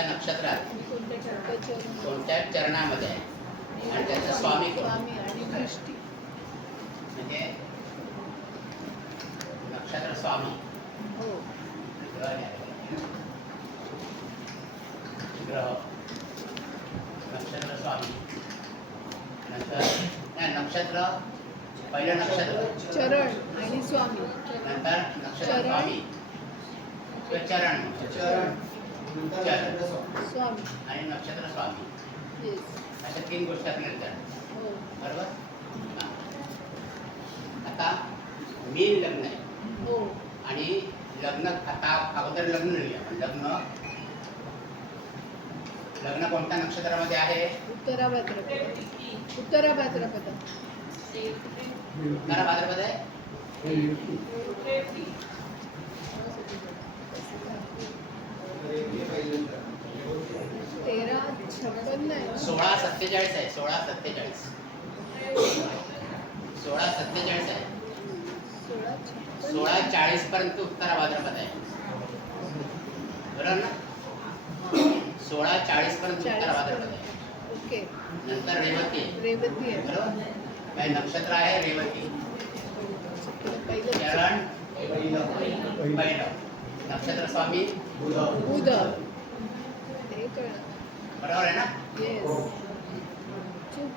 कोणत्या नक्षत्रात कोणत्या चरणामध्ये आहे आणि त्याचा स्वामी कोण आणि दृष्टी म्हणजे नक्षत्र स्वामी हो ग्रह नक्षत्र स्वामी नंतर नक्षत्र पहिलं नक्षत्र चरण आणि स्वामी नंतर नक्षत्र चरण. स्वामी किंवा चरण चरण स्वामी आणि नक्षत्र स्वामी येस अशा 3 गोष्टी आपल्याला येतात हो बरोबर हां. आता मीन लग्न आहे हो आणि लग्न आता अगोदर लग्न लिहूया लग्न लग्न कोणत्या नक्षत्रामध्ये आहे उत्तरा भाद्रपद उत्तरा भाद्रपद उत्तरा भाद्रपद आहे 1356 आहे 1647 आहे 1647 1647 आहे 1640 पर्यंत उत्तरा भाद्रपद आहे बरोबर ना 1640 पर्यंत उत्तरा भाद्रपद आहे ओके नंतर रेवती आहे रेवती आहे बरोबर काही नक्षत्र आहे रेवती पहिलं चरण पहिलं नक्षत्र स्वामी बुध हे कळलं बरोबर आहे ना येस चूक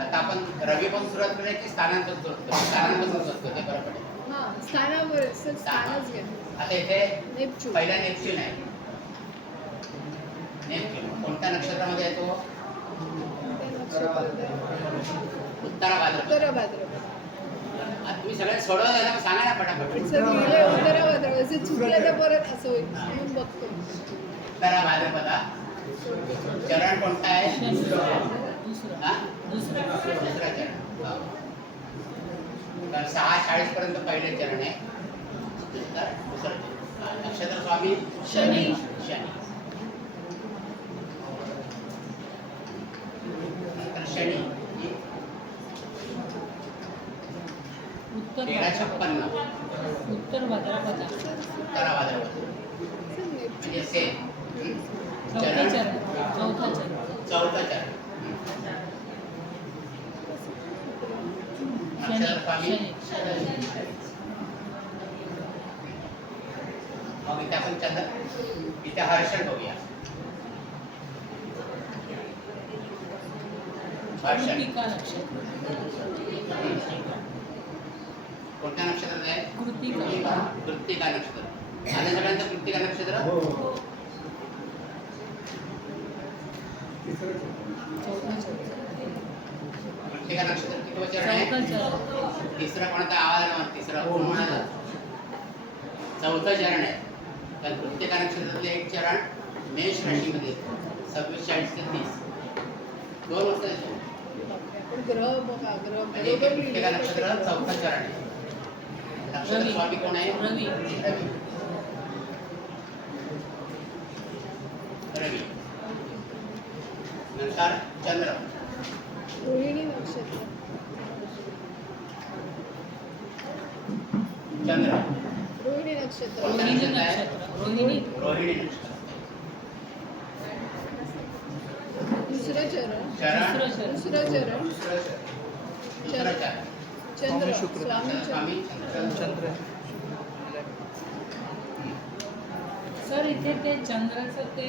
आता आपण रवी पण सुरुवात करूया की स्थानांपासून सुरुवात करूया स्थानांपासून सुरुवात करू ते बरं पडेल हां स्थानावर स्थानच घ्या आता इथे नेपच्यून पहिला नेपच्यून आहे नेपच्यून कोणत्या नक्षत्रामध्ये येतो उत्तरा भाद्रपद उत्तरा भाद्रपद आता तुम्ही सगळ्यात सोडवा झाला मग सांगा ना पटापट सर लिहिले उत्तरा भाद्रपद असे चुकलं तर परत असं होईल म्हणून बघतो उत्तरा भाद्रपदा चरण कोणता आहे हा दुसरा चरण हा. तर 6:40 पर्यंत पहिले चरण आहे नंतर दुसरं चरण हा. नक्षत्र स्वामी शनी शनी नंतर शनी 1356 उत्तर भाद्रपद उत्तरा भाद्रपद म्हणजे सेम चौथा चरण चरण चौथा चरण नक्षत्र स्वामी मग इथे आपण चंद्र इथे हर्षण बघूया हर्षण कृतिका नक्षत्र कोणत्या नक्षत्रात आहे कृतिका कृत्तिका नक्षत्र आलं सगळ्यांचं कृत्तिका नक्षत्र चौथा चरण कृत्तिका नक्षत्र किती चरण आहे चौथा चरण तिसरा कोणता आवाज आला मला तिसरा कोण म्हणाला चौथं चरण आहे तर कृत्तिका नक्षत्रातले एक चरण मेष राशीमध्ये येतं 26:40 ते 30 2 वाजता येतो आपण ग्रह बघा ग्रह आणि इथे बरोबर कृत्तिका लिहिले नक्षत्र चौथं चरण आहे नक्षत्र रवी. स्वामी कोण आहे रवी. रवी रवी नंतर चंद्र रोहिणी नक्षत्र चंद्र रोहिणी नक्षत्र रोहिणी नक्षत्र रोहिणी रोहिणी नक्षत्र दुसरं चरण चरण दुसरं चरण दुसरं चरण दुसरं चरण चंद्र स्वामी स्वामी चंद्र सर इथे ते चंद्राचं ते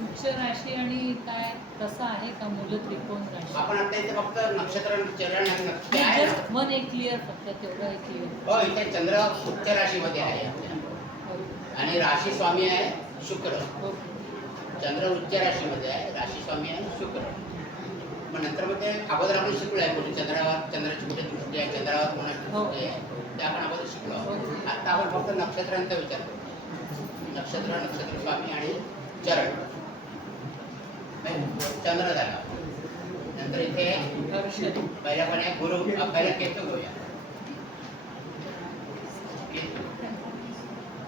उच्च राशी आणि काय तसं आहे का मूल त्रिकोण राशी आपण आता इथे फक्त नक्षत्र चरण आणि नक्षत्र आहे ना? जस्ट वन एक क्लिअर फक्त तेवढं एक क्लिअर हो इथे चंद्र उच्च राशीमध्ये आहे आपल्या आणि राशी स्वामी आहे शुक्र चंद्र उच्च राशीमध्ये आहे राशी स्वामी आहे शुक्र मग नंतर मग ते अगोदर आपण शिकलो आहे कुठे चंद्रावर चंद्राची कुठे दृष्टी आहे चंद्रावर कोणाची दृष्टी आहे ते आपण अगोदर शिकलो आहोत. आता आपण फक्त नक्षत्रांचा विचार करू नक्षत्र स्वामी आणि चरण चंद्र झाला नंतर इथे पहिल्या पण आहे गुरु पहिला केतू घेऊया केतू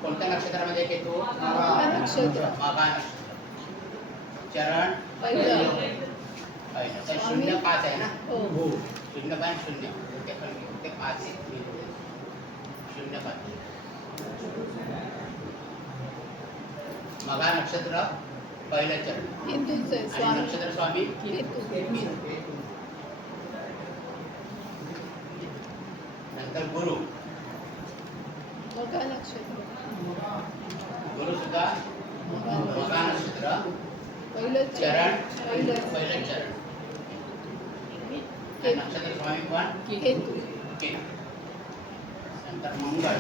कोणत्या नक्षत्रामध्ये केतू नक्षत्र माघा नक्षत्र चरण पहिलं पहिलं तर 0:5 आहे ना हो 0.0 ते पण ते 5 0.5 मघा नक्षत्र पहिलं चरण हिंदूच आहे आणि स्वामी नक्षत्र स्वामी केतू. नंतर गुरु. मघा नक्षत्र गुरु सुद्धा मघा नक्षत्र. मघा नक्षत्र पहिलं चरण पहिलं पहिलं चरण आणि नक्षत्र स्वामी पण केतू. केतू. नंतर मंगळ.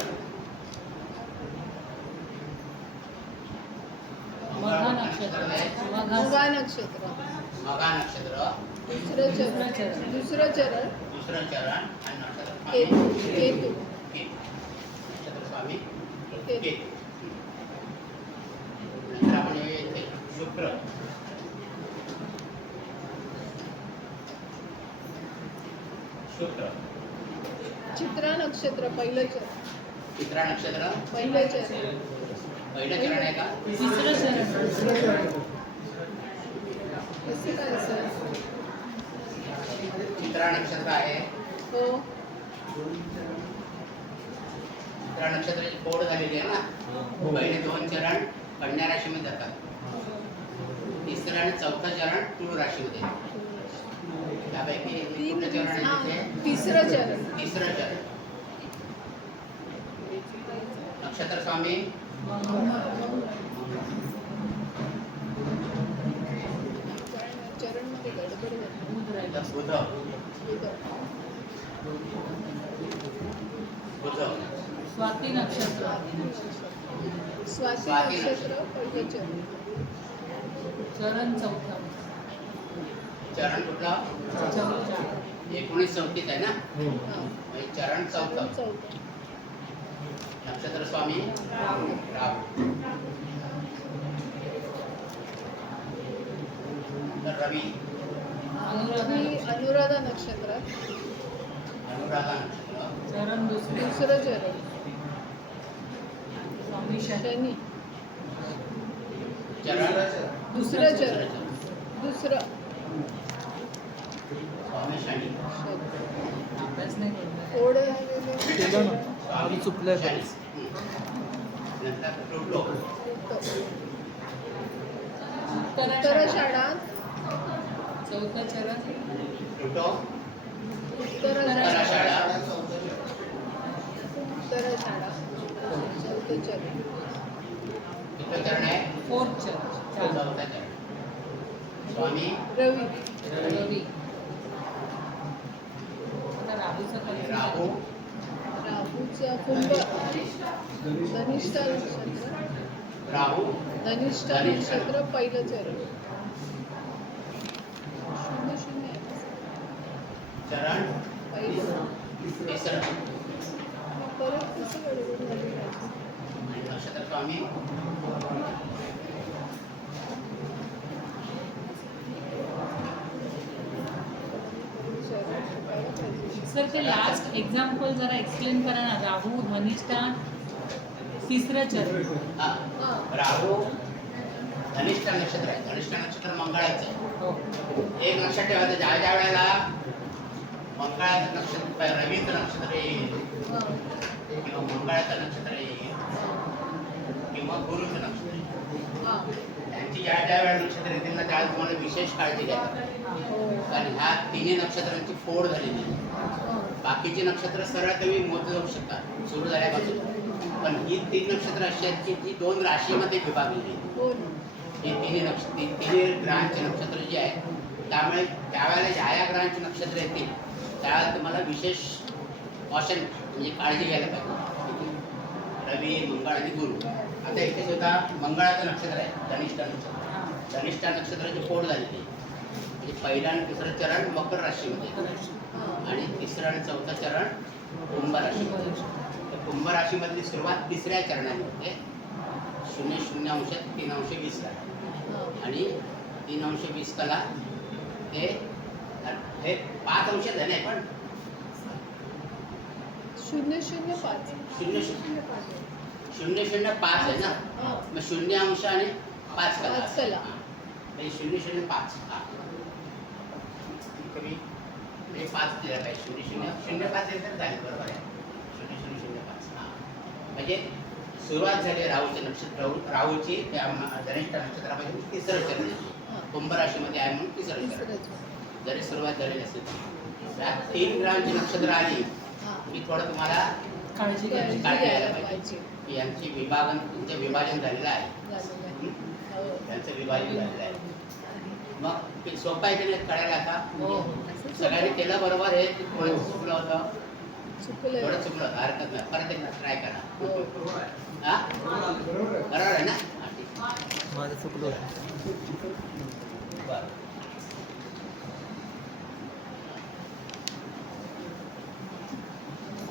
मघा नक्षत्र मघा नक्षत्र मघा नक्षत्र दुसरं चरण दुसरं चरण दुसरं चरण आणि नक्षत्र केतू स्वामी केतू केतू. नक्षत्र स्वामी केतू. केतू. नंतर आपण येते शुक्र. शुक्र चित्रा नक्षत्र पहिलं चरण चित्रा नक्षत्र पहिलं चरण पहिलं चरण आहे का? तिसरं चरण कसं काय सर? चित्रा नक्षत्र आहे. हो चित्रा नक्षत्राची फोड झालेली आहे ना. पहिले 2 चरण कन्या राशीमध्ये जातात. तिसरं आणि चौथं चरण तुळ राशीमध्ये. त्यापैकी कुठलं चरण आहे तिथे? तिसरं चरण तिसरं चरण. नक्षत्र स्वामी चरण मध्ये गडबड झाली. बुध. बुध. स्वाती नक्षत्र स्वाती नक्षत्र पहिलं चरण चरण चौथा चरण कुठला? चौथा 1934 आहे ना. हा. म्हणजे चरण चौथं. चौथं नक्षत्र स्वामी राहू. नंतर रवी. अनुराधा नक्षत्रात अनुराधा नक्षत्र चरण दुसरे दुसरं चरण स्वामी शनी शनी चरण दुसरं चरण दुसरं स्वामी शनी. अभ्यास नाही करणार ओढ झालेलं केलं ना. स्वामी चुकलंय शनी. नंतर प्लुटो. उत्तर शाळा चौथं चरण प्लुटो उत्तर उत्तरा शाळा. उत्तर शाळा चौथं चरण कितवं चरण आहे? फोर्थ चरण चौथं चरण. स्वामी रवी रवी आता राहूचं आणि कधी राहू. राहूचा कुंभ धनिष्ठा नक्षत्र राहू धनिष्ठा नक्षत्र पहिलं चरण 0-0 आहे ना? चरण पहिलं तिसरं परत कसं गडबड झाली माझी? आणि नक्षत्र स्वामी चरण कळलं पाहिजे. सर ते लास्ट एक्झाम्पल जरा एक्सप्लेन करा ना. राहू धनिष्ठा तिसरं चरण हा. हां राहू धनिष्ठा नक्षत्र आहे. धनिष्ठा नक्षत्र मंगळाचं आहे. हो एक लक्षात ठेवायचं, ज्या ज्या वेळेला मंगळाचं नक्षत्र रवींद्र नक्षत्र येईल हां किंवा मंगळाचं नक्षत्र येईल किंवा गुरुचं नक्षत्र येईल, हां त्यांची ज्या ज्या वेळेला नक्षत्र येतील ना त्यावेळेला तुम्हाला विशेष काळजी घ्यायला. हो कारण ह्या तिन्ही नक्षत्रांची फोड झालेली आहे. हां बाकीची नक्षत्र सरळ तुम्ही मोजू जाऊ शकता सुरू झाल्यापासून. पण ही 3 नक्षत्र अशी आहेत की ती 2 राशीमध्ये विभागलेली आहेत. हो ना. हे तिन्ही ग्रहांचे नक्षत्र जे आहेत, त्यामुळे त्यावेळेला ज्या या ग्रहांचे नक्षत्र येतील त्यावेळेला तुम्हाला विशेष कॉशन म्हणजे काळजी घ्यायला पाहिजे. रवी मंगळ आणि गुरु. आता इथे सुद्धा मंगळाचं नक्षत्र आहे धनिष्ठा नक्षत्र. धनिष्ठा नक्षत्राची फोड झालेली आहे. म्हणजे पहिलं आणि तिसरं चरण मकर राशीमध्ये हां आणि तिसरं आणि चौथं चरण कुंभ राशीमध्ये. तर कुंभ राशीमधली सुरुवात तिसऱ्या चरणाने होते 0-0 3-20 हां आणि 3-20 ते हे 5 धन आहे. पण 0-0-5 0-0-5 आहे ना. हां मग 0 आणि 5 कला 5 कला. हे 0-0-5 कमी हे 5 दिला पाहिजे. 0-0-0-5 तर झाले बरोबर आहे. 0-0-0-5 म्हणजे सुरुवात झाली राहूचे नक्षत्र राहूची त्या धनिष्ठ नक्षत्रामध्ये तिसरं चरण हा. कुंभ राशीमध्ये आहे म्हणून तिसरं चरण तिसरंच. जरी सुरुवात झालेली असेल त्यात 3 ग्रहांची नक्षत्र आली हा. की थोडं तुम्हाला काळजी काळजी घ्यायची. घ्यायला पाहिजे. की यांची तुमचं विभाजन झालेलं आहे झालेलं आहे. हो. त्यांचं विभाजन झालेलं आहे मग ते सोपं आहे की नाही कळायला आता हो. असं सगळ्यांनी केलं बरोबर आहे की कोणाचं चुकलं होतं चुकलंय. थोडं चुकलं होतं हरकत नाही परत एकदा ट्राय करा हो. हा बरोबर आहे ना हा, ठीक. माझं चुकलं बरं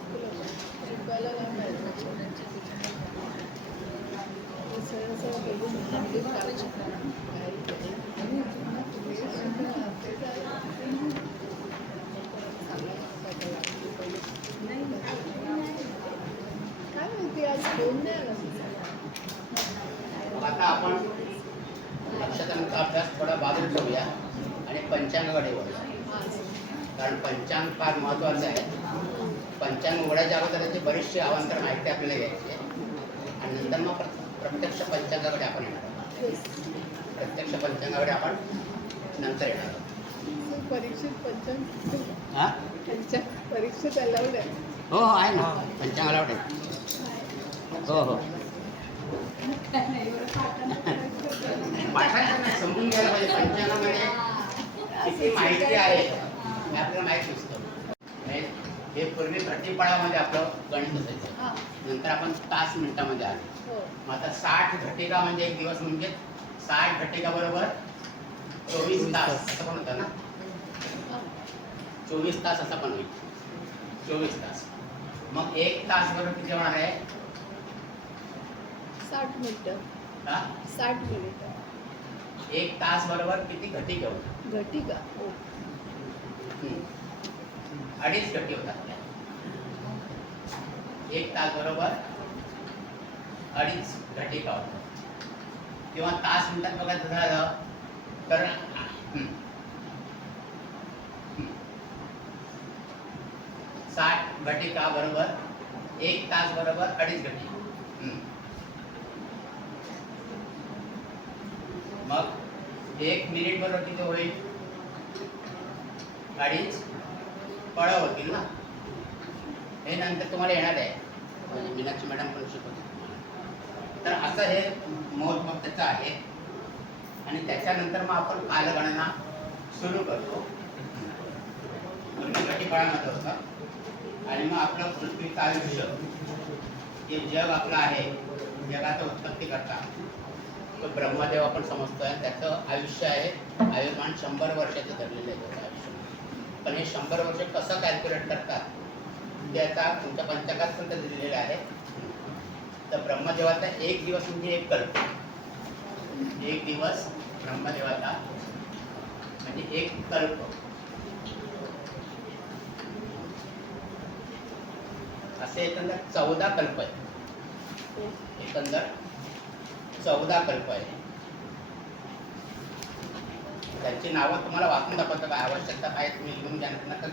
चुकायला नाही पाहिजे नक्षत्रांच्या त्याच्यामध्ये. सरळ सरळ बघून म्हणजे काळजी करा. आणि ते काय माहिती आज फोन नाही आला मग आता आपण नक्षत्रांचा अभ्यास थोडा बाजूला ठेवूया आणि पंचांगाकडे वळूया कारण पंचांग फार महत्त्वाचं आहे पंचांग उघडायच्या अगोदर त्याची बरीचशी अवांतर माहिती आपल्याला घ्यायची आहे आणि नंतर मग प्रत्यक्ष पंचांगाकडे आपण येणार आहोत. प्रत्यक्ष पंचांगाकडे आपण नंतर येणार आहोत. परीक्षेत पंचांग हां त्यांच्या परीक्षेत अलाउड आहे. हो हो आहे ना पंचांगाला आवडेल हो हो पाठांतर नाही समजून घ्यायला पाहिजे पंचांगामध्ये किती माहिती आहे हे आपल्याला माहीत नसतं हे पूर्वी प्रतिपळामध्ये आपलं गणित असायचं हां. नंतर आपण तास मिनिटामध्ये आलो हो. मग आता 60 घटिका म्हणजे एक दिवस म्हणजे 60 घटिका बरोबर 24 तास असं पण होतं ना हां. 24 तास असं पण होईल 24 तास मग 1 तास बरोबर किती होणार आहे 60 मिनिटं. हा 60 मिनिटं. 1 तास बरोबर किती घटिका होतात घटिका. हो. 2.5 घटी होतात त्या 1 तास बरोबर 2.5 घटिका होतात किंवा तास मिनिटात बघायचं झालं तर 60 घटिका बरोबर 1 तास बरोबर 2.5 घटी मग 1 मिनिट बरोबर किती होईल 2.5 पळा होतील ना हे नंतर तुम्हाला येणार आहे म्हणजे मीनाक्षी मॅडम पण शिकवते तुम्हाला तर असं हे महत्त्व त्याचं आहे आणि त्याच्यानंतर मग आपण कालगणना सुरू करतो घटीपळामध्ये होतं आणि मग आपलं पृथ्वीचं आयुष्य जे जग आपलं आहे जगाचं उत्पत्ती करता तो ब्रह्मदेव आपण समजतो आहे त्याचं आयुष्य आहे आयुर्मान 100 वर्षाचं धरलेलं आहे त्याचं आयुष्य पण हे 100 वर्ष कसं कॅल्क्युलेट करतात ते आता तुमच्या पंचकात पण दिलेलं आहे तर ब्रह्मदेवाचा 1 दिवस म्हणजे 1 कल्प 1 दिवस ब्रह्मदेवाचा म्हणजे 1 कल्प असे एकंदर 14 कल्प आहे एकंदर 14 कल्प आहे त्यांची नावं तुम्हाला वाचून दाखवतं काय आवश्यकता काय तुम्ही लिहून घ्या नका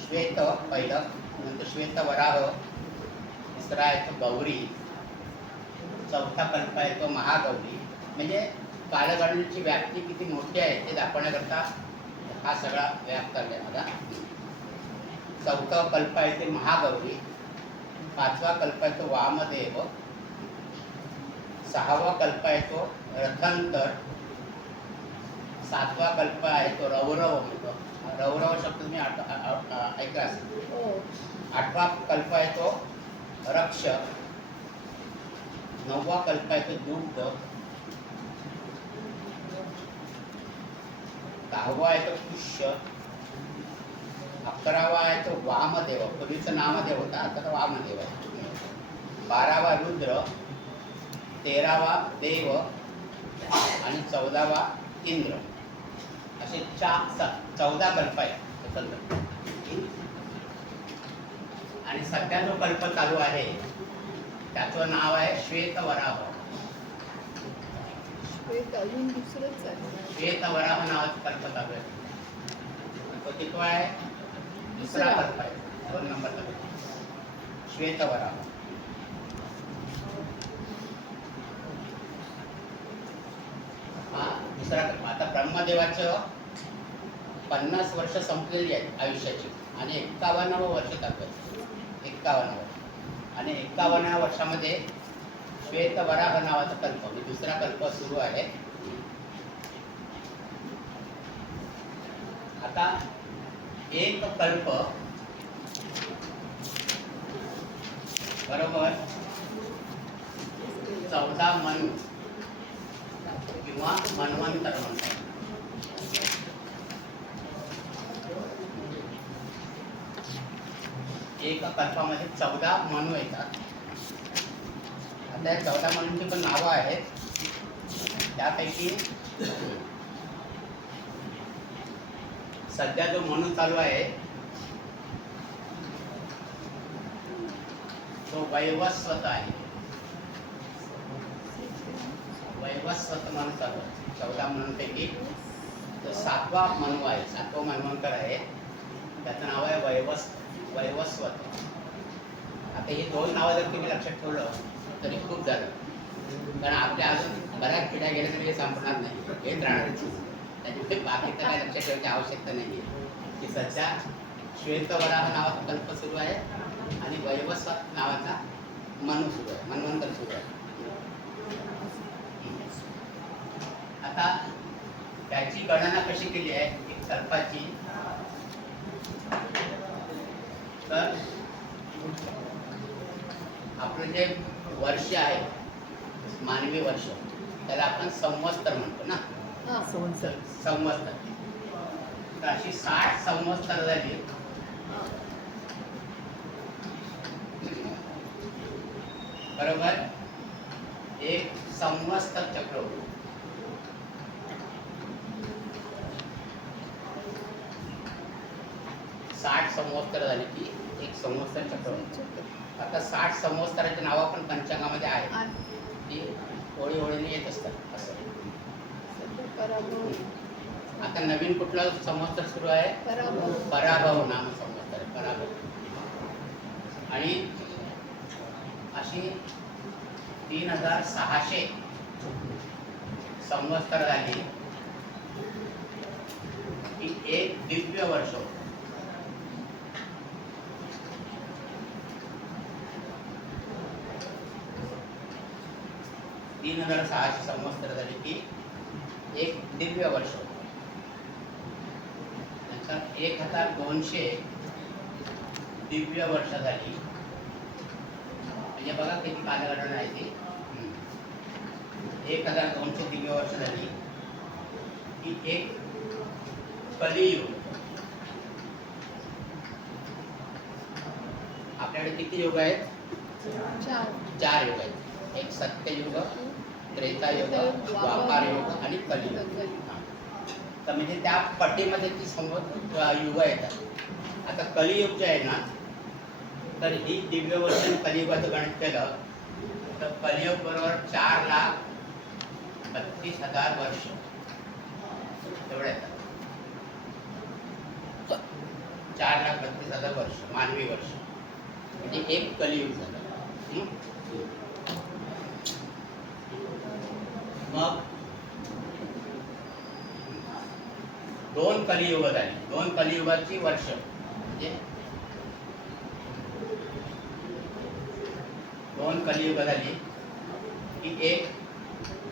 श्वेत पहिलं नंतर श्वेत वराह तिसरा आहे तो गौरी चौथा कल्प आहे तो महागौरी म्हणजे कालगणनेची व्याप्ती किती मोठी आहे ते दाखवण्याकरता हा सगळा व्याप चाललाय मला चौथा कल्प आहे ते महागौरी 5वा कल्प आहे तो वामदेव 6वा कल्प आहे तो रथंतर 7वा कल्प आहे तो रौरव म्हणतो रौरव शब्द तुम्ही ऐकला असेल हो. 8वा कल्प आहे तो रक्ष 9वा कल्प आहे तो दुग्ध 10वा आहे तो पुष्य 11वा आहे तो वामदेव पूर्वीचं नामदेव होता आता तो वामदेव आहे 12वा रुद्र 13वा देव आणि 14वा इंद्र असे 14 कल्प आहेत एकंदर आणि सध्या जो कल्प चालू आहे त्याचं नाव आहे श्वेतवराह श्वेत अजून दुसरंच आहे. श्वेतवराह नावाचा कल्प चालू आहे तो कितवा आहे दुसरा कल्प आहे 2 नंबरचा श्वेतवराह दुसरा कल्प. आता ब्रह्मदेवाचं 50 वर्ष संपलेली आहेत आयुष्याची आणि 51वं वर्ष चालू आहे. 51 वर्ष आणि 51व्या वर्षामध्ये श्वेतवराह नावाचा कल्प म्हणजे दुसरा कल्प सुरू आहे. आता एक कल्प बरोबर 14 मनु किंवा मन्वंतर म्हणतात. एक कल्पामध्ये 14 मनु येतात. आता या 14 मनूंची पण नावं आहेत. त्यापैकी सध्या जो मनु चालू आहे तो वैवस्वत आहे. वैवस्वत मनु चालू आहे. 14 मनूंपैकी तो 7वा मनु आहे, 7वं मन्वंतर आहे. त्याचं नाव आहे वैवस्वत. आता ही 2 नावं जर तुम्ही लक्षात ठेवलं तरी खूप झालं, कारण आपल्या अजून बऱ्याच पिढ्या गेल्या तरी हे संपणार नाही, हेच राहणार. त्याच्यामुळे बाकीचं काय लक्षात ठेवायची आवश्यकता नाही आहे की सध्या श्वेतवराह नावाचा कल्प सुरू आहे आणि वैवस्वत नावाचा मनु सुरू आहे, मन्वंतर सुरू आहे. आता त्याची गणना कशी केली आहे एक कल्पाची, तर आपलं जे वर्ष आहे मानवी वर्ष त्याला आपण संवत्सर म्हणतो ना. संवत्सर. तर अशी 60 संवत्सर झाली. बरोबर. एक संवत्सर चक्र होतं. 60 संवत्सर झाली की एक संवत्सर चक्र होतं. आता 60 संवत्सराची नावं पण पंचांगामध्ये आहेत, ती ओळी ओळीने येत असतात असं. आता नवीन कुठला संवत्सर सुरू आहे, पराभव नाम संवत्सर आहे. पराभव. आणि अशी 3600 संवत्सर झाली की एक दिव्य वर्ष होतं. 3600 संवत्सर झाली की एक दिव्य वर्ष होतं. नंतर 1200 दिव्य वर्ष झाली. म्हणजे बघा किती कालगणना आहे ती. 1200 दिव्य वर्ष झाली की एक कलियुग. आपल्याकडे किती युग आहेत, 4 युग आहेत. एक सत्ययुग, त्रेतायुग, द्वापार युग आणि कलियुग. तर म्हणजे त्या पट्टीमध्ये ती युग येतात. आता कलियुग जे आहे ना, तर ही दिव्य वर्ष आणि कलियुगाचं गणित केलं तर कलियुग बरोबर 4,32,000 वर्ष एवढे येतात. 4,32,000 वर्ष मानवी वर्ष म्हणजे एक कलियुग झालं. मग 2 कलियुग झाली. 2 कलियुगाची वर्ष म्हणजे 2 कलियुग झाली की एक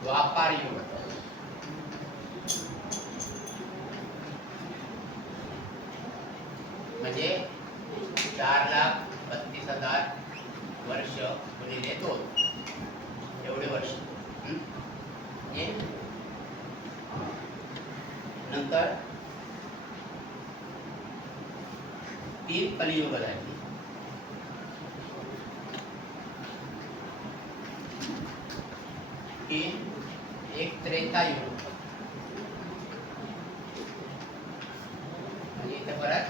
द्वापार युग. म्हणजे 4,32,000 वर्ष गुणिले 2 एवढे वर्ष. नंतर 3 कलियुग झाली की एक त्रेतायुग. म्हणजे इथे परत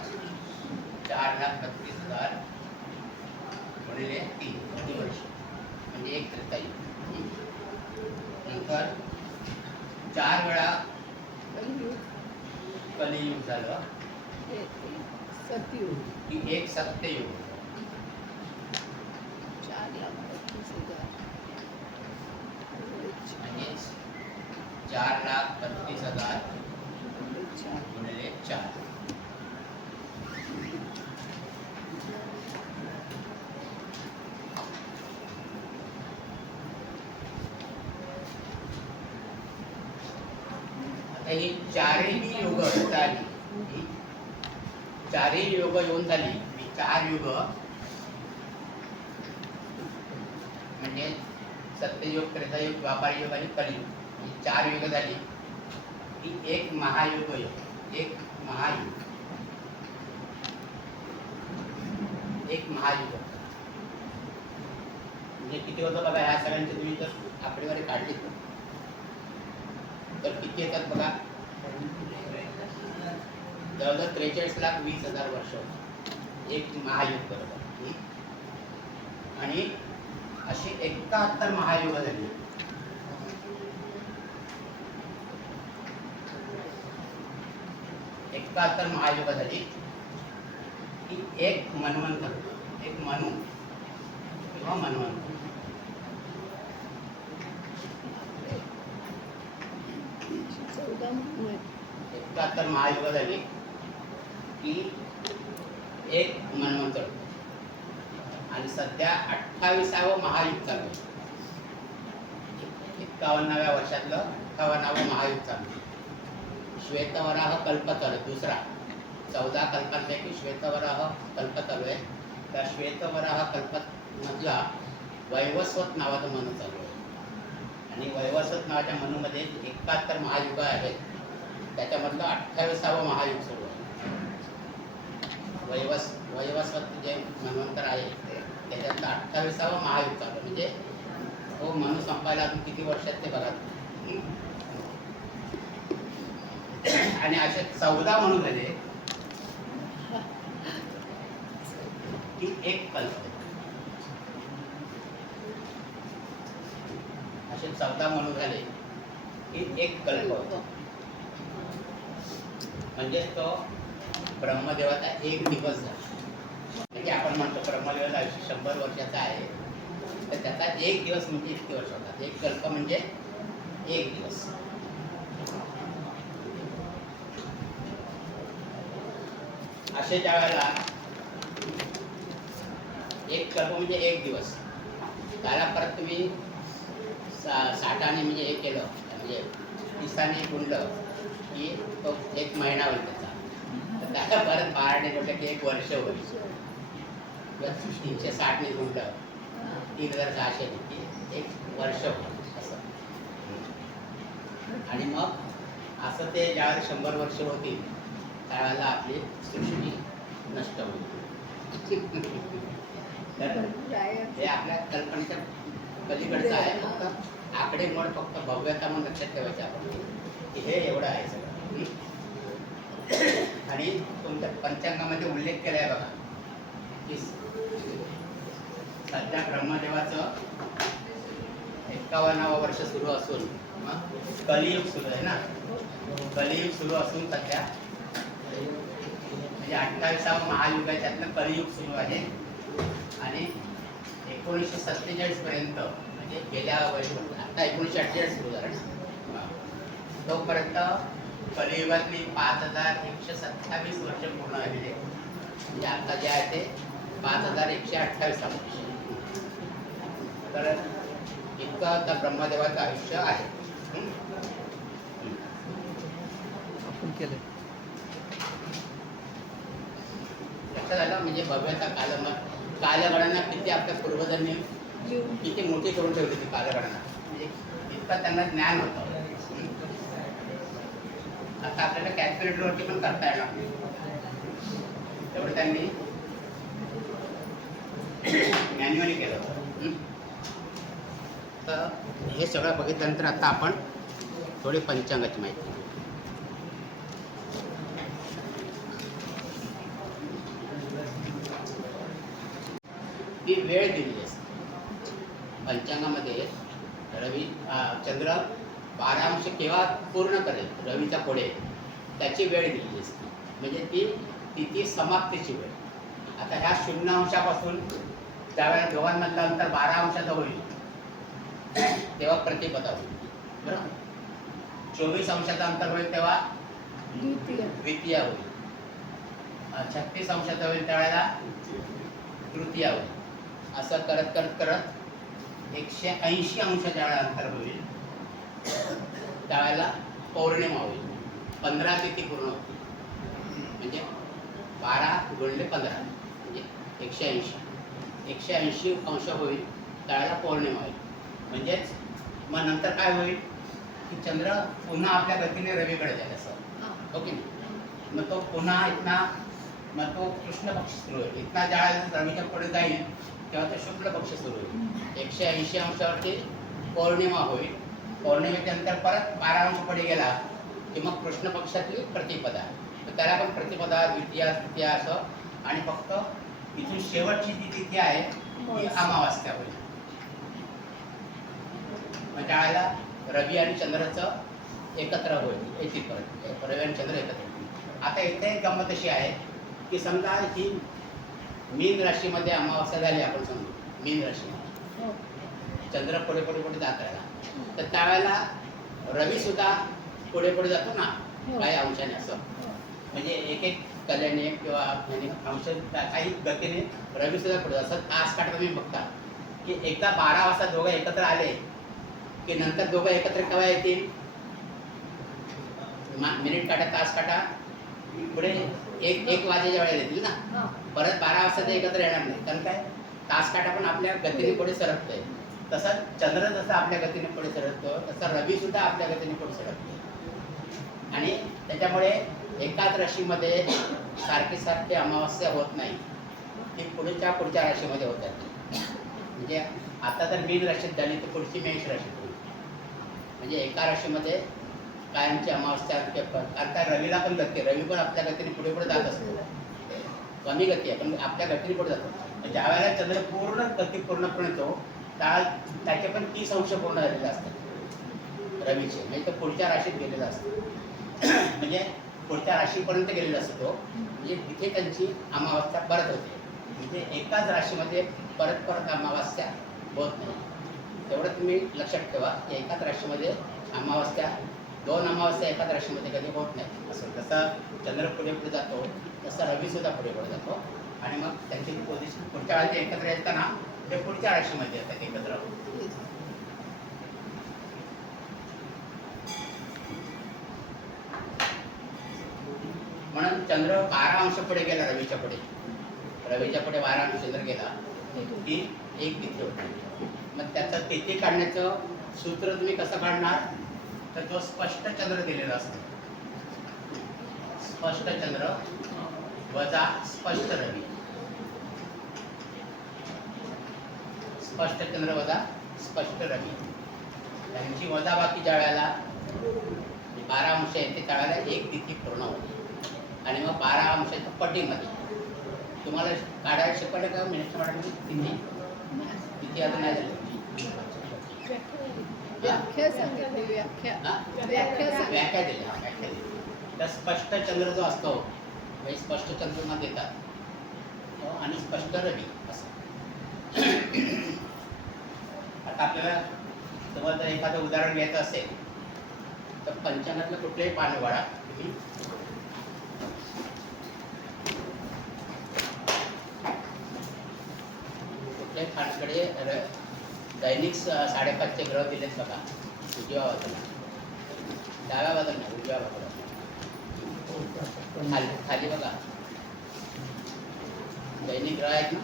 4,32,000 गुणिले 3 वर्ष म्हणजे एक त्रेतायुग. नंतर 4 वेळा कलियुग झालं की एक सत्ययुग. 4,32,000 म्हणजे 4,32,000 गुणिले 4. आता ही चारही युग झाली, ही चारही युग येऊन झाली. ही 4 युग म्हणजे सत्ययुग, त्रेतायुग, द्वापार युग आणि कलियुग, ही 4 युग झाली. ही एक महायुग योग, एक महायुग, एक महायुग. म्हणजे किती होतं बघा, ह्या सगळ्यांची तुम्ही जर आकडेवारी काढली तर किती येतात बघा. जवळजवळ 43,20,000 वर्ष एक महायुग बरोबर. आणि अशी 71 महायुग झाली. एकाहत्तर महायुग झाली की एक मन्वंतर, एक मनु किंवा मन्वंतर. 71 महायुग झाली की एक मन्वंतर. आणि सध्या 28वे महायुग चालू आहे. 51व्या वर्षातलं 58वं महायुग चालू आहे. श्वेतवराह कल्प चालू आहे, दुसरा. 14 कल्पांपैकी श्वेतवराह कल्प चालू आहे. त्या श्वेतवराह कल्पामधला वैवस्वत नावाचा मनु चालू आहे. आणि वैवस्वत नावाच्या मनुमध्ये 71 महायुग आहेत. त्याच्यामधलं 28वे महायुग सुरू आहे. वैवस्वत जे मन्वंतर आहे त्याच्यातलं 28वा महायुग चालू आहे. म्हणजे हो मनु संपायला अजून किती वर्षात ते बघा. आणि असे 14 मनु झाले की एक कल्प. असे 14 मनु झाले की एक कल्प होतो. म्हणजे तो ब्रह्मदेवाचा एक दिवस झाला. म्हणजे आपण म्हणतो ब्रह्मदेवाचं आयुष्य 100 वर्षाचं आहे, तर त्याचा एक दिवस म्हणजे इतके वर्ष होतात. एक कल्प म्हणजे एक दिवस. असे ज्या वेळेला एक कल्प म्हणजे एक दिवस, त्याला परत तुम्ही 60 म्हणजे हे केलं, म्हणजे 30 गुणलं की तो एक महिना होईल त्याचा. तर त्याला परत 12 म्हटलं की एक वर्ष होईल. किंवा 360 गुणलं 3,600 की एक वर्ष होईल असं. आणि मग असं ते ज्यावेळेला 100 वर्ष होतील त्यावेळेला आपली सृष्टी नष्ट होईल. तर हे आपल्या कल्पनेच्या पलीकडचं आहे. फक्त आकडेमोड, फक्त भव्यता म्हणून लक्षात ठेवायचं आपण की हे एवढं आहे सगळं. आणि तुमच्या पंचांगामध्ये उल्लेख केला आहे बघा की सध्या ब्रह्मदेवाचं 51वं वर्ष सुरू असून मग कलियुग सुरू आहे ना. कलियुग सुरू असून सध्या म्हणजे 28वा महायुग आहे, त्यातनं कलियुग सुरू आहे. आणि 1947 पर्यंत म्हणजे गेल्या वर्षी, आता 1948 सुरू झालं ना, तोपर्यंत कलियुगातली 5,127 वर्ष पूर्ण झालेले. म्हणजे आता जे आहे ते 5,128 वर्ष. तर इतकं आता ब्रह्मदेवाचं आयुष्य आहे. आपण केलं लक्षात आलं. म्हणजे भव्यता कालगणना किती आपल्या पूर्वजांनी किती मोठी करून ठेवली ती कालगणना. म्हणजे इतकं त्यांना ज्ञान होतं. आता आपल्याला कॅल्क्युलेटरवरती पण करता येणार नाही, तेवढं त्यांनी मॅन्युअली केलं होतं. तर हे सगळं बघितल्यानंतर आता आपण थोडी पंचांगाची माहिती घेऊ. ती वेळ दिलेली असते पंचांगामध्ये. चंद्र 12 केव्हा पूर्ण करेल रवीच्या पुढे त्याची वेळ दिलेली असते. म्हणजे ती तिथी समाप्तीची वेळ. आता ह्या 0 त्यावेळेला दोघांमधलं अंतर 12 होईल तेव्हा प्रतिपदा होईल. बरोबर. 24 अंशाचं अंतर होईल तेव्हा द्वितीय. द्वितीय होईल. 36 अंशाचं होईल त्यावेळेला तृतीय होईल. असं करत करत करत 180 अंशाच्या वेळेला अंतर होईल त्यावेळेला पौर्णिमा होईल. 15 तिथी पूर्ण होतील. म्हणजे 12 गुणिले 15 म्हणजे 180 अंश होईल त्यावेळेला पौर्णिमा होईल. म्हणजेच मग नंतर काय होईल की चंद्र पुन्हा आपल्या गतीने रवीकडे जाईल असं. हां. हो की नाही? मग तो पुन्हा इथना मग तो कृष्ण पक्ष सुरू होईल. इथना ज्यावेळेला रवीच्या पुढे जाईल तेव्हा तो शुक्ल पक्ष सुरू होईल. 180 अंशावरती पौर्णिमा होईल. पौर्णिमेच्या नंतर परत 12 अंश पुढे गेला की मग कृष्ण पक्षातली प्रतिपदा. तर त्याला पण प्रतिपदा द्वितीया तृतीया असं. आणि फक्त इथून शेवटची जी तिथी आहे ती अमावास्या होईल. मग त्यावेळेला रवी आणि चंद्राचं एकत्र होईल. येतील परत रवी आणि चंद्र एकत्र होईल. आता इथे गंमत अशी आहे की समजा ही मीन राशीमध्ये अमावास्या झाली आपण समजू. मीन राशीमध्ये हो. चंद्र पुढे पुढे पुढे जात राहिला तर त्यावेळेला रवी सुद्धा पुढे पुढे जातो ना हो. काही अंशाने असं. हो. म्हणजे एक एक कल्याने किंवा अंश काही गतीने रवी सुद्धा पुढे असं तास काढता तुम्ही बघता की एकदा 12 वाजता दोघं एकत्र आले की नंतर दोघं एकत्र केव्हा येतील. मिनिट काटा तास काटा पुढे एक वाजेच्या वेळेला येतील ना. हां. परत 12 वाजता ते एकत्र येणार नाही. कारण काय तास काटा पण आपल्या गतीने पुढे सरकतोय. तसं चंद्र जसं आपल्या गतीने पुढे सरकतो तसं रवी सुद्धा आपल्या गतीने पुढे सरकतो. आणि त्याच्यामुळे एकाच राशीमध्ये सारखी सारखी अमावस्या होत नाही. ती पुढच्या राशीमध्ये होत जाते. म्हणजे आता जर मीन राशीत झाली तर पुढची मेष राशीत होईल. म्हणजे एका राशीमध्ये कायमची अमावस्या. कारण काय रवीला पण गती. रवी पण आपल्या गतीने पुढे पुढे जात असतो. कमी गती आहे पण आपल्या गतीने पुढे जातो. ज्या वेळेला चंद्र पूर्ण गती पूर्णपणे येतो त्याचे पण 30 अंश पूर्ण झालेले असतात रवीचे. म्हणजे तो पुढच्या राशीत गेलेला असतो. म्हणजे पुढच्या राशीपर्यंत गेलेला असतो तो. म्हणजे तिथे त्यांची अमावस्या परत होते. म्हणजे एकाच राशीमध्ये परत परत अमावस्या होत नाही. तेवढं तुम्ही लक्षात ठेवा की एकाच राशीमध्ये अमावस्या 2 अमावस्या एकाच राशीमध्ये कधी होत नाही. असं जसं चंद्र पुढे पुढे जातो तसं रवी सुद्धा पुढे पुढे जातो. आणि मग त्यांची पोझिशन पुढच्या वेळेला ते एकत्र येताना ते पुढच्या राशीमध्ये येतात एकत्र. म्हणून चंद्र 12 अंश पुढे गेला रवीच्या पुढे. रवीच्या पुढे 12 अंश चंद्र गेला की एक तिथी होती. मग त्याचं तिथी काढण्याचं सूत्र तुम्ही कसं काढणार तर तो स्पष्ट चंद्र दिलेला असतो. स्पष्ट चंद्र वजा स्पष्ट रवी. स्पष्ट चंद्र वजा स्पष्ट रवी यांची वजाबाकी ज्या वेळेला 12 अंश येते त्यावेळेला एक तिथी पूर्ण होते. आणि मग 12 अंशाच्या पटीमध्ये तुम्हाला काढायला शिकवलं का मिनिट मॅडमची तिथी. तिथी अजून नाही झाली. व्याख्या सांगितली. व्याख्या सांगितली. व्याख्या दिली. व्याख्या दिली. तर स्पष्ट चंद्र जो असतो म्हणजे स्पष्ट चंद्रमा देतात आणि स्पष्ट रवी असं. आता आपल्याला तुम्हाला जर एखादं उदाहरण घ्यायचं असेल तर पंचांगातलं कुठलेही पान वाढा तुम्ही. कुठल्याही पानाकडे दैनिक 5.5चे ग्रह दिलेत बघा. उजव्या बाजूला. डाव्या बाजूला नाही उजव्या बाजूला. खाली बघा दैनिक ग्रह आहेत ना.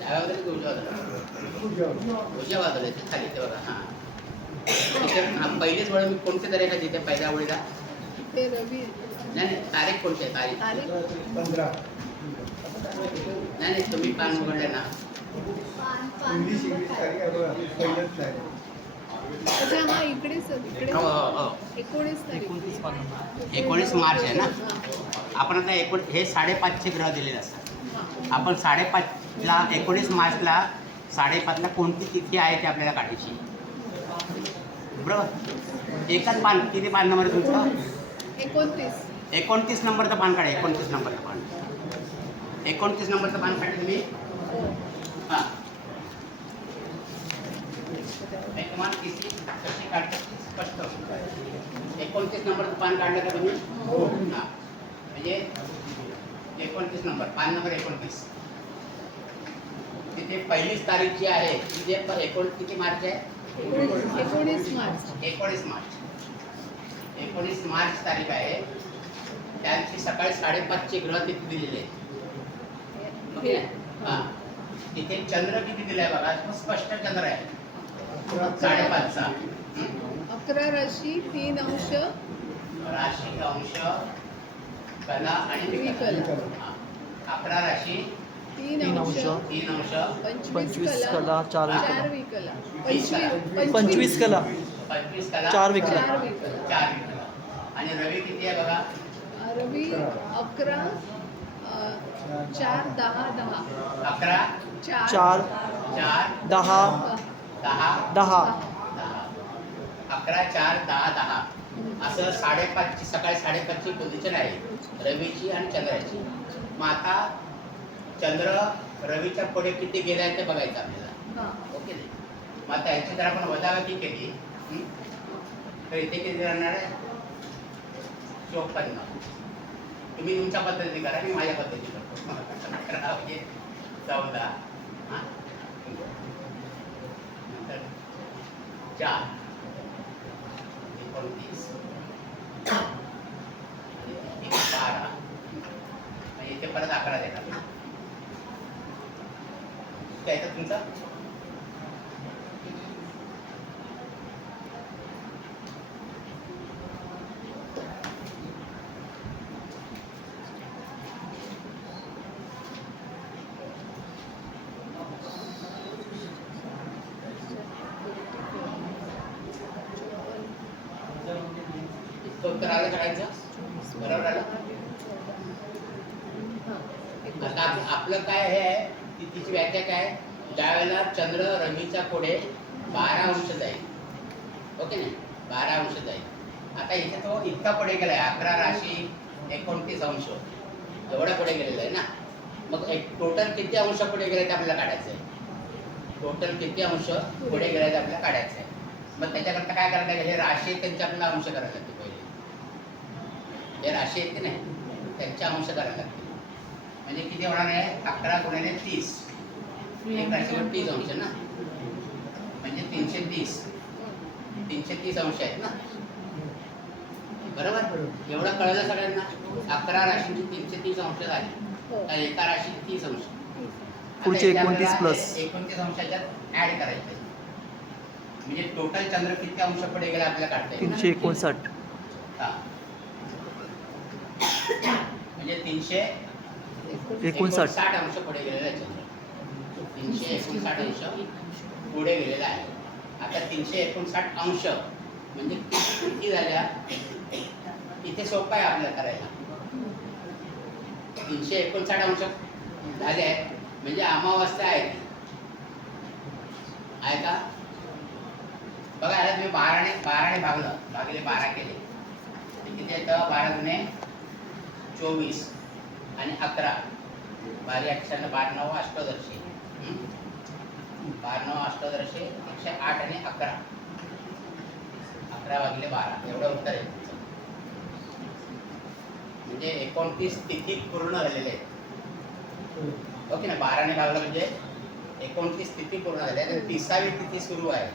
डाव्या बाजूला की उजव्या बाजूला. उजव्या बाजूला येते खाली ते बघा. हां तिथे पहिलीच वेळ मी कोणते तरी का तिथे पहिल्या वेळेला ते रवी. नाही तारीख कोणती आहे तारीख. तारीख 15. नाही तुम्ही पान उघडले ना. इंग्लिश तारीख आहे पहिलंच आहे. अच्छा हा इकडेच हो हो हो 19 तारीख. 19 मार्च आहे ना. आपण आता हे 5.5चे ग्रह दिलेले असतात. आपण 5.5ला 19 मार्चला 5.5ला कोणती तिथी आहे ते आपल्याला काढायची बरोबर. एकच पान किती पान नंबर आहे तुमचं. 29 नंबरचं पान काढा. 29 नंबरचं पान. 29 नंबरचं पान काढलं तुम्ही. हां मी तुम्हाला तिथी कशी काढतात स्पष्ट 29 नंबरचं पान काढलं का तुम्ही? हो. हां म्हणजे 29 नंबर, पान नंबर 29. तिथे पहिलीच तारीख जी आहे ती जे किती मार्च आहे? 19 मार्च. 19 मार्च. 19 मार्च तारीख आहे. त्यांची सकाळी 5:30ची ग्रहतिथी दिलेली आहे. ओके हां तिथे चंद्र किती दिलाय बघा, स्पष्ट चंद्र आहे 5:30चा. 11 राशी 3 अंश राशी अंश कला आणि विकल. हां. 11 राशी 3 अंश 3 अंश 25 कला 4 विकला. 25 कला 25 कला 4 विकला. 4 विकला. 4 विकला. आणि रवी किती आहे बघा? रवी 11 4 10 10 11 4 4 10 10 10 11 4 10 10 असं 5:30ची सकाळी 5:30ची पोझिशन आहे रवीची आणि चंद्राची. मग आता चंद्र रवीच्या पुढे किती गेले आहे ते बघायचं आपल्याला. हां. ओके मग आता याची जर आपण वजाबाकी केली तर इथे किती राहणार आहे? 54. तुम्ही तुमच्या पद्धतीने करा, मी माझ्या पद्धतीने करतो. 11 म्हणजे 14 हां नंतर 4 29 आणि 12 म्हणजे इथे परत 11 देणार ना. काय तर तुमचं उत्तर आलं करायचं बरोबर आलं. आता आपलं काय हे आहे तिची व्याख्या काय? ज्यावेळेला चंद्र रवीच्या पुढे 12 अंश जाईल. ओके नाही 12 अंश जाईल. आता इथे तो इतका पुढे गेलाय 11 राशी 29 अंश एवढा पुढे गेलेला आहे ना. मग एक टोटल किती अंश पुढे गेले ते आपल्याला काढायचं आहे. टोटल किती अंश पुढे गेले ते आपल्याला काढायचं आहे. मग त्याच्याकरता काय करायला लागेल? हे राशी आहेत त्यांच्या आपल्याला अंश करायला लागते पहिले. हे राशी आहेत की नाही त्यांच्या अंश करायला लागते. म्हणजे किती होणार आहे? 11 गुणिले 30 एक राशीवर 30 अंश ना म्हणजे 330 अंश आहेत ना बरोबर. एवढं कळलं सगळ्यांना. 11 राशींची 330 अंश झाली तर एका राशीत 30 अंश. पुढचे 29 प्लस 29 अंशाच्यात ऍड करायचे म्हणजे टोटल चंद्र किती अंश पुढे गेला आपल्याला काढता येईल. 359 हां म्हणजे 359 अंश पुढे गेलेला आहे चंद्र. 359 अंश पुढे गेलेला आहे. आता 359 अंश म्हणजे किती झाल्या? इथे सोपं आहे आपल्याला करायला. 359 अंश झाले आहेत म्हणजे अमावस्या आहे ती आहे का? बघा याला तुम्ही 12ने भागले 12 केले किती येतं? 12 गुणे 24 आणि 11 12 अक्षरांना 12 9 अष्टदर्शी 12 9 अष्टदर्शी 108 आणि 11 भागिले 12 एवढं उत्तर आहे तुमचं. म्हणजे 29 तिथी पूर्ण झालेले आहेत. ओके ना 12ने भागलं म्हणजे 29 तिथी पूर्ण झाली आहे. 30वी तिथी सुरू आहे.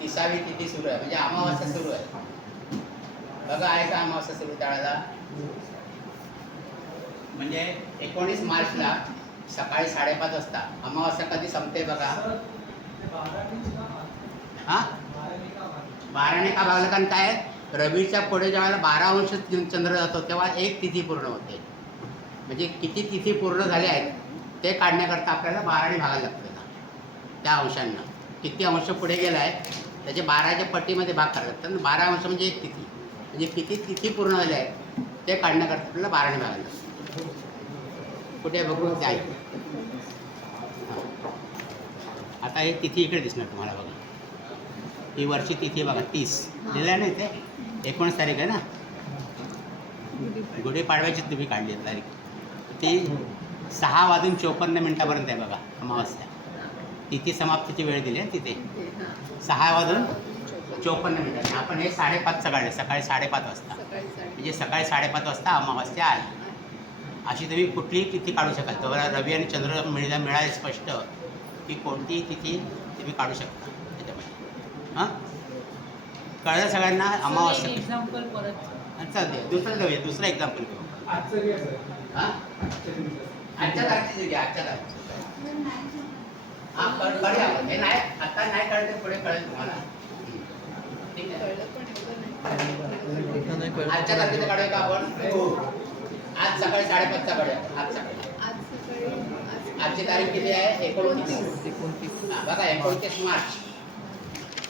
30वी तिथी सुरू आहे म्हणजे अमावास्या सुरू आहे. बघा आहे का अमावास्या सुरू त्यावेळेला? म्हणजे 19 मार्चला सकाळी 5:30 वाजता अमावास्या कधी संपते बघा. हां 12ने का भागलं? कारण काय रवीच्या पुढे ज्यावेळेला 12 अंश चंद्र जातो तेव्हा एक तिथी पूर्ण होते. म्हणजे किती तिथी पूर्ण झाल्या आहेत ते काढण्याकरता आपल्याला 12ने भागायला लागतं त्या अंशांना. किती अंश पुढे गेला आहे त्याचे 12च्या पट्टीमध्ये भाग करायला लागतात. 12 अंश म्हणजे एक तिथी म्हणजे किती तिथी पूर्ण झाल्या आहेत ते काढण्याकरता आपल्याला 12ने भागायला लागतं. कुठे बघू ते आहे. आता हे तिथी इकडे दिसणार तुम्हाला बघा. ही वर्षी तिथी बघा 30 दिल्या नाही ते 19 तारीख आहे ना. गुढीपाडव्याची तुम्ही काढली तारीख ती 6:54 आहे बघा अमावस्या. तिथी समाप्तीची वेळ दिली आहे तिथे 6:54 54 मिनिटांनी. आपण हे 5:30 काढले, सकाळी 5:30 वाजता. सकाळी साडे म्हणजे सकाळी 5:30 वाजता अमावास्या आली. अशी तुम्ही कुठलीही तिथी काढू शकाल. तुम्हाला रवी आणि चंद्र मिळाले स्पष्ट की कोणतीही तिथी तुम्ही काढू शकता त्याच्यामध्ये. हां, कळलं सगळ्यांना? अमावास्या एक्झाम्पल परत चालते. दुसरं जाऊया, दुसरं एक्झाम्पल घेऊ. आजचं घ्या सर. हां, आजच्या दिवसाचं. आजच्या तारखेचं घ्या, आजच्या तारखेचं. हां, कळूया आपण. हे नाही आता नाही कळलं तर पुढे कळेल तुम्हाला. ठीक आहे. कळलं पण एवढं नाही. आजच्या तारखेचं काढूया का आपण? आज सकाळी 5:30 काढूया. आज सकाळी. आज सकाळी आजची तारीख किती आहे? 29. 29. हां, बघा 29 मार्च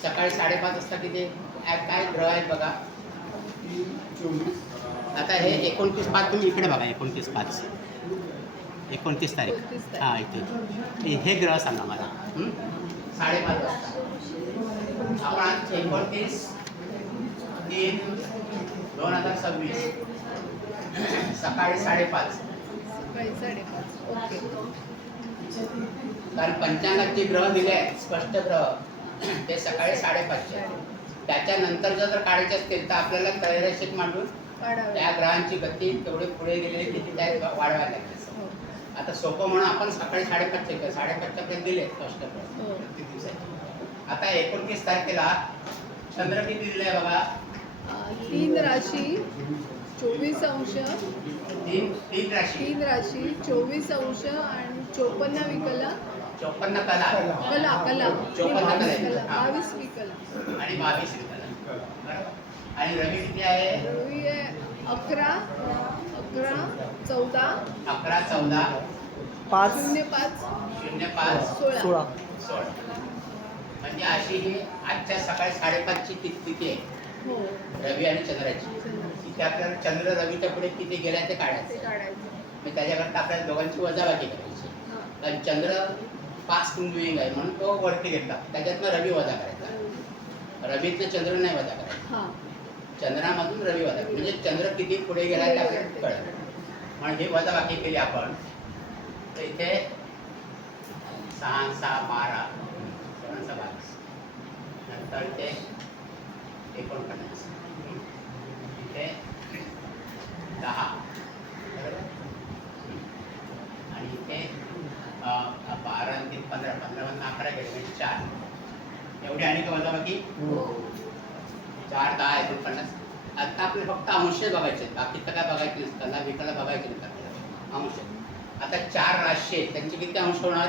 सकाळी 5:30 वाजता किती काय ग्रह आहेत बघा. 24. आता हे 29/5 तुम्ही इकडे बघा. 29/5 29 तारीख. 29 तारीख. हां, इथे हे ग्रह सांगा मला. 5:30 वाजता आपण आज 29/3/2026 सकाळी 5:30. सकाळी 5:30. ओके. कारण पंचांगात जे ग्रह दिले आहेत स्पष्ट ग्रह ते सकाळी 5:30चे. त्याच्यानंतर जर काढायचे असतील तर आपल्याला त्रैराशिक मांडून काढावं त्या ग्रहांची गती तेवढे पुढे गेलेली किती त्यात वाढवायला लागते. हो. आता सोपं म्हणून आपण सकाळी 5:30 5:30 दिले स्पष्ट ग्रह हो. किती दिवसाचे. आता 29 तारखेला चंद्र किती दिले बघा. 3 राशी 24 अंश, तीन राशी 3 राशी 24 अंश आणि 54 विकला 54 कला कला कला 54 कला. 22 विकला आणि 22 कला. बरोबर. आणि रवी किती आहे? रवी आहे 11 14 11 14 5 05 05 16. 16. म्हणजे अशी ही आजच्या सकाळी 5:30ची तिथी आहे हो. रवी आणि चंद्राची. तिथे आपल्याला चंद्र रवीच्या पुढे किती गेला ते ते काढायचं. काढायचं. मग त्याच्याकरता आपल्याला दोघांची वजाबाकी करायची. हां. कारण चंद्र 5 कुंडलिंग आहे म्हणून तो वरती घेतला. त्याच्यातनं रवी वजा करायचा. रवीतनं चंद्र नाही वजा करायचा. हां. चंद्रामधून रवी वजा म्हणजे चंद्र किती पुढे गेला ते आपल्याला कळलं. म्हणून ही वजाबाकी केली आपण तर इथे 6 6 12 7 6 22 नंतर इथे 49 इथे 10 बरोबर. आणि इथे 12 आणि 3 15 15 11 गेले म्हणजे 4 एवढी आणि का वजाबाकी. 4 10 49. आता आपल्याला फक्त अंश बघायचे आहेत. बाकीचं काय बघायचं नसतं. कला विकाला बघायचे नाही आपल्याला. अंश. आता 4 राशी आहेत त्यांचे किती अंश होणार.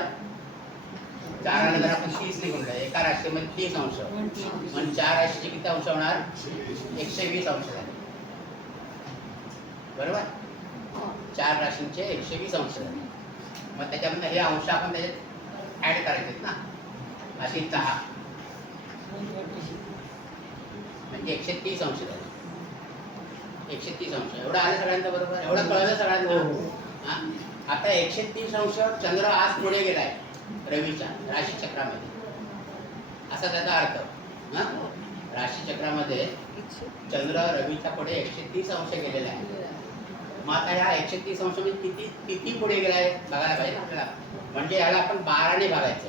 4 जर आपण 30 ने गुणलं एका राशीमध्ये 30 अंश म्हणजे 4 राशीचे किती अंश होणार. 120 अंश झाले. बरोबर. 4 राशींचे 120 अंश झाले. मग त्याच्यामध्ये हे अंश आपण त्याच्यात ऍड करायचे आहेत ना. अशी 10 म्हणजे 130 अंश झाले. 130 अंश एवढं आलं सगळ्यांचं. बरोबर. एवढं कळलं सगळ्यांना. हां, आता 130 अंश चंद्र आज पुढे गेलाय रवीच्या राशीचक्रामध्ये असा त्याचा अर्थ. हां, राशीचक्रामध्ये चंद्र रवीच्या पुढे 130 अंश गेलेला आहे. मग आता ह्या 130 अंश म्हणजे किती पुढे गेलाय बघायला पाहिजे ना आपल्याला. म्हणजे याला आपण 12 ने भागायचं.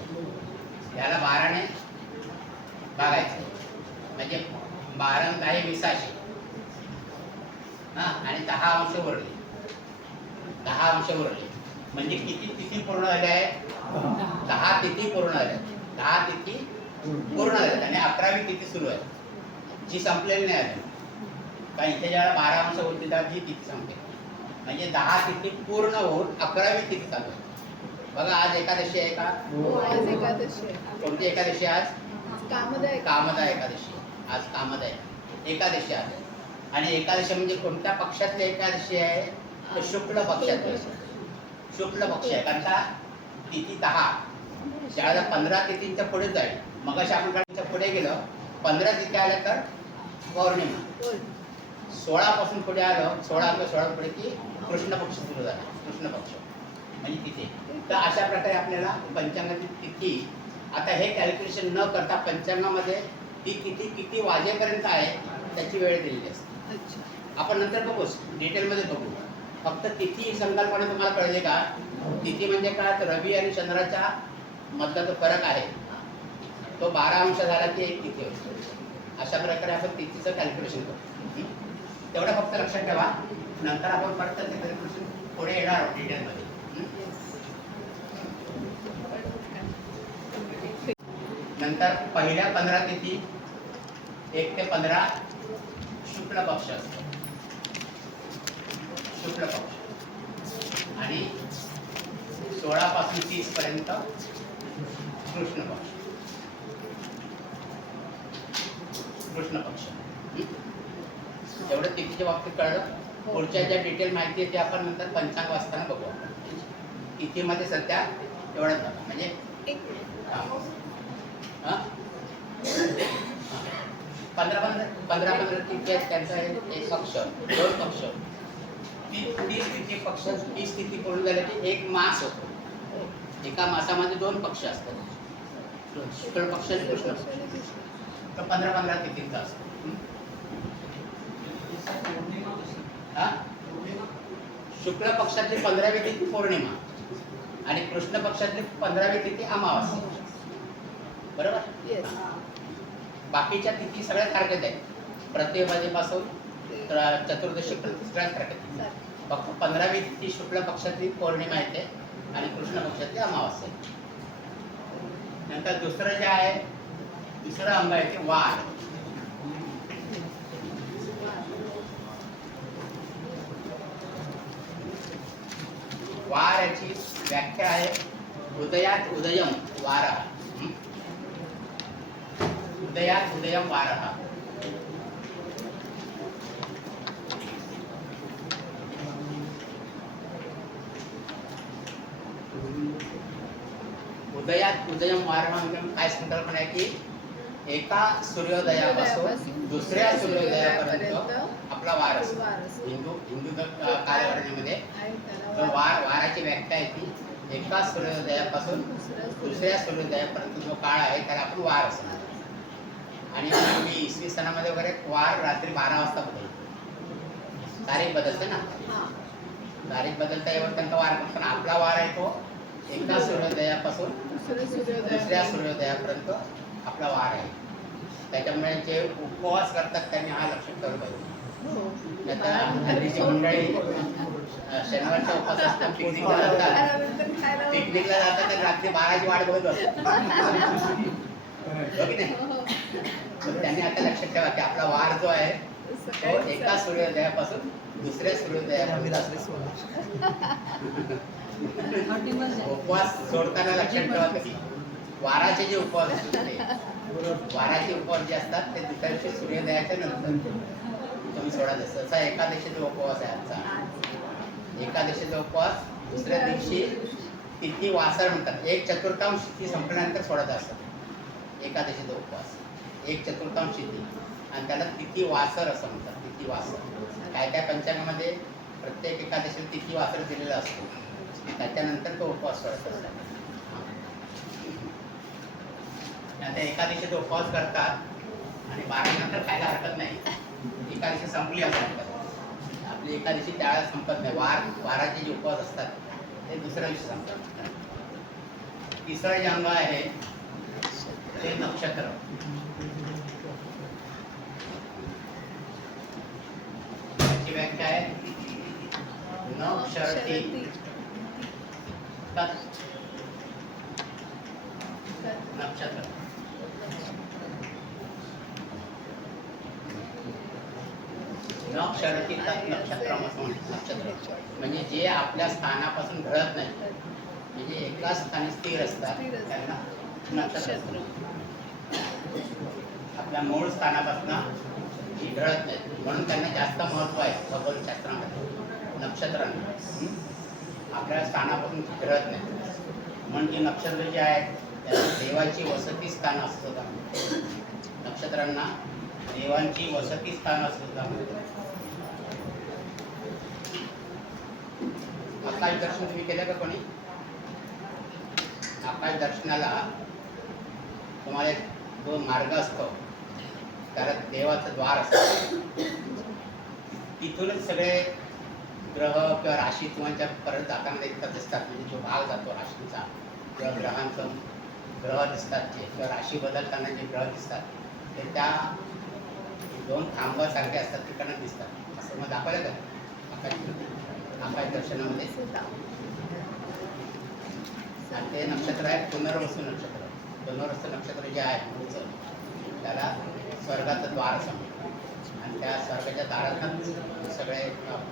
याला 12 ने भागायचं म्हणजे 12 आणि 10 20. हां, आणि 10 अंश उरले. 10 अंश उरले म्हणजे किती तिथी पूर्ण झाल्या आहे. 10 तिथी पूर्ण झाल्या. 10 तिथी पूर्ण झाल्यात आणि 11वी तिथी सुरू आहे जी संपलेली नाही अजून. कारण इथे ज्याला 12 अंश होती तर जी तिथी संपते म्हणजे 10 तिथी पूर्ण होऊन 11वी तिथी चालू आहे. बघा आज एकादशी आहे का. हो. आज एकादशी आहे. कोणती एकादशी आज. कामदा आहे. कामदा एकादशी. आज कामदा आहे एकादशी आज. आणि एकादशी म्हणजे कोणत्या पक्षातली एकादशी आहे तर शुक्ल पक्षातली. शुक्ल पक्ष आहे कारण का तिथी 10 ज्याला 15 तिथींच्या पुढे जाईल. मग आपण पुढे गेलं 15 तिथे आल्या तर पौर्णिमा. 16 पासून पुढे आलं 16 पुढे की कृष्ण पक्ष सुरू झाला. कृष्ण पक्ष म्हणजे तिथे. तर अशा प्रकारे आपल्याला पंचांगाची तिथी आता हे कॅल्क्युलेशन न करता पंचांगामध्ये ती तिथी किती वाजेपर्यंत आहे त्याची वेळ दिलेली असते. आपण नंतर बघू डिटेलमध्ये बघू. फक्त तिथी संकल्पना तुम्हाला कळली का. तिथी म्हणजे काय तर रवी आणि चंद्राच्या मधला जो फरक आहे तो 12 अंश झाला की एक तिथी होती. अशा प्रकारे आपण तिथीचं कॅल्क्युलेशन करतो. तेवढं फक्त लक्षात ठेवा. नंतर आपण परत ते कॅल्क्युलेशन पुढे येणार आहोत डिटेलमध्ये. नंतर पहिल्या 15 तिथी 1 ते 15 शुक्ल पक्ष असतो. शुक्ल पक्ष आणि 16 पासून 30 पर्यंत कृष्ण पक्ष. कृष्ण पक्ष. एवढं तिथीच्या बाबतीत कळलं. पुढच्या ज्या डिटेल माहिती आहे ते आपण नंतर पंचांग वाचताना बघू आपण. तिथीमध्ये सध्या एवढंच बघा म्हणजे हां. 15 तिथी आहेत त्यांचा एक पक्ष, 2 पक्ष. 30 तिथी पक्ष, 30 तिथी पूर्ण झाले की एक मास होतो. एका मासामध्ये 2 पक्ष असतात, शुक्ल पक्ष आणि कृष्ण पक्ष. तर 15 तिथींचा असतो. शुक्ल पक्षातली 15वी तिथी पौर्णिमा आणि कृष्ण पक्षातली 15वी तिथी अमावास्या. बरोबर. येस. बाकीच्या तिथी सगळ्या सारख्याच आहेत. प्रतिपदेपासून चतुर्दशी सगळ्या सारख्या. फक्त 15वी तिथी शुक्ल पक्षातली पौर्णिमा येते आणि कृष्ण पक्षातली अमावास्या येते. नंतर दुसरं जे आहे, दुसरं अंग आहे ते वार. वार याची व्याख्या आहे उदयात उदयम वारः. उदयात उदयम वारः. उदयात उदयम वारः म्हणजे काय संकल्पना आहे की एका सूर्योदयापासून दुसऱ्या सूर्योदयापर्यंत आपला वार असतो. हिंदू कालगणनेमध्ये वाराची व्याख्या आहे की एका सूर्योदयापासून दुसऱ्या सूर्योदयापर्यंत जो काळ आहे त्याला आपण वार असतो. आणि पूर्वी इसवी सणामध्ये वगैरे वार रात्री 12 वाजता बदलतो. तारीख बदलते ना, तारीख बदलता येऊन त्यांचा वार. पण आपला वार आहे तो एका सूर्योदयापासून दुसऱ्या सूर्योदयापर्यंत आपला वार आहे. त्याच्यामुळे जे उपवास करतात त्यांनी हा लक्षात ठेवलं पाहिजे. आता हल्लीची मंडळी शनिवारचा उपवास असतात, पिकनिकला जातात तर रात्री 12ची वाट बघत असतात. हो की नाही? तर त्यांनी आता लक्षात ठेवा की आपला वार जो आहे तो एका सूर्योदयापासून दुसऱ्या सूर्योदयापर्यंत. उपवास सोडताना लक्षात ठेवा की वाराचे जे उपवास असतात, वाराचे उपवास जे असतात ते दुसऱ्या दिवशी सूर्योदयाच्या नंतर तुम्ही सोडा. जसा एकादशीचा उपवास आहे आजचा. एकादशीचा उपवास दुसऱ्या दिवशी तिथी वासर म्हणतात. 1/4 तिथी संपल्यानंतर सोडायचा असतात एकादशीचा उपवास. 1/4 तिथी आणि त्याला तिथी वासर असं म्हणतात. तिथी वासर. काय काय पंचांगामध्ये प्रत्येक एकादशीला तिथी वासर दिलेला असतो. त्याच्यानंतर तो उपवास सोडायचा असतो. आता एकादशीचा उपवास करतात आणि 12 नंतर खायला हरकत नाही. एकादशी संपली असतात आपली एकादशी त्यावेळेला संपत नाही. वाराचे जे उपवास असतात ते दुसऱ्या दिवशी संपतात. तिसरं जे अंग आहे ते नक्षत्र. त्याची व्याख्या आहे नक्षरती तत् नक्षत्र. नक्षरती तत् नक्षत्रम असं म्हणतात. नक्षत्र म्हणजे जे आपल्या स्थानापासून ढळत नाही, म्हणजे एकाच स्थानी स्थिर असतात त्यांना नक्षत्र. आपल्या मूळ स्थानापासून जी ढळत नाही म्हणून त्यांना जास्त महत्व आहे खगोलशास्त्रामध्ये. नक्षत्रांना आपल्या स्थानापासून ढळत नाही म्हणजे नक्षत्र जे आहेत त्यांना देवाची वसती स्थान असतं. नक्षत्रांना देवांची वसती स्थान असतं. आकाश दर्शन तुम्ही केलं का कोणी? आकाश दर्शनाला तुम्हाला एक दोन मार्ग असतो. त्याला देवाचं द्वार असतं. तिथूनच सगळे ग्रह किंवा राशी किंवा परत जाताना दिसतात. म्हणजे जो भाग जातो राशींचा किंवा ग्रहांचं ग्रह दिसतात जे किंवा राशी बदलताना जे ग्रह दिसतात ते त्या 2 खांब सारखे असतात तिकडनं दिसतात. असं मग दाखवलं का आकाश दर्शनामध्ये? आणि ते नक्षत्र आहे पुनर्वसू नक्षत्र. पुनर्वसू नक्षत्र जे आहे पुढचं, त्याला स्वर्गाचं द्वार असं म्हणतात. आणि त्या स्वर्गाच्या दारातून सगळे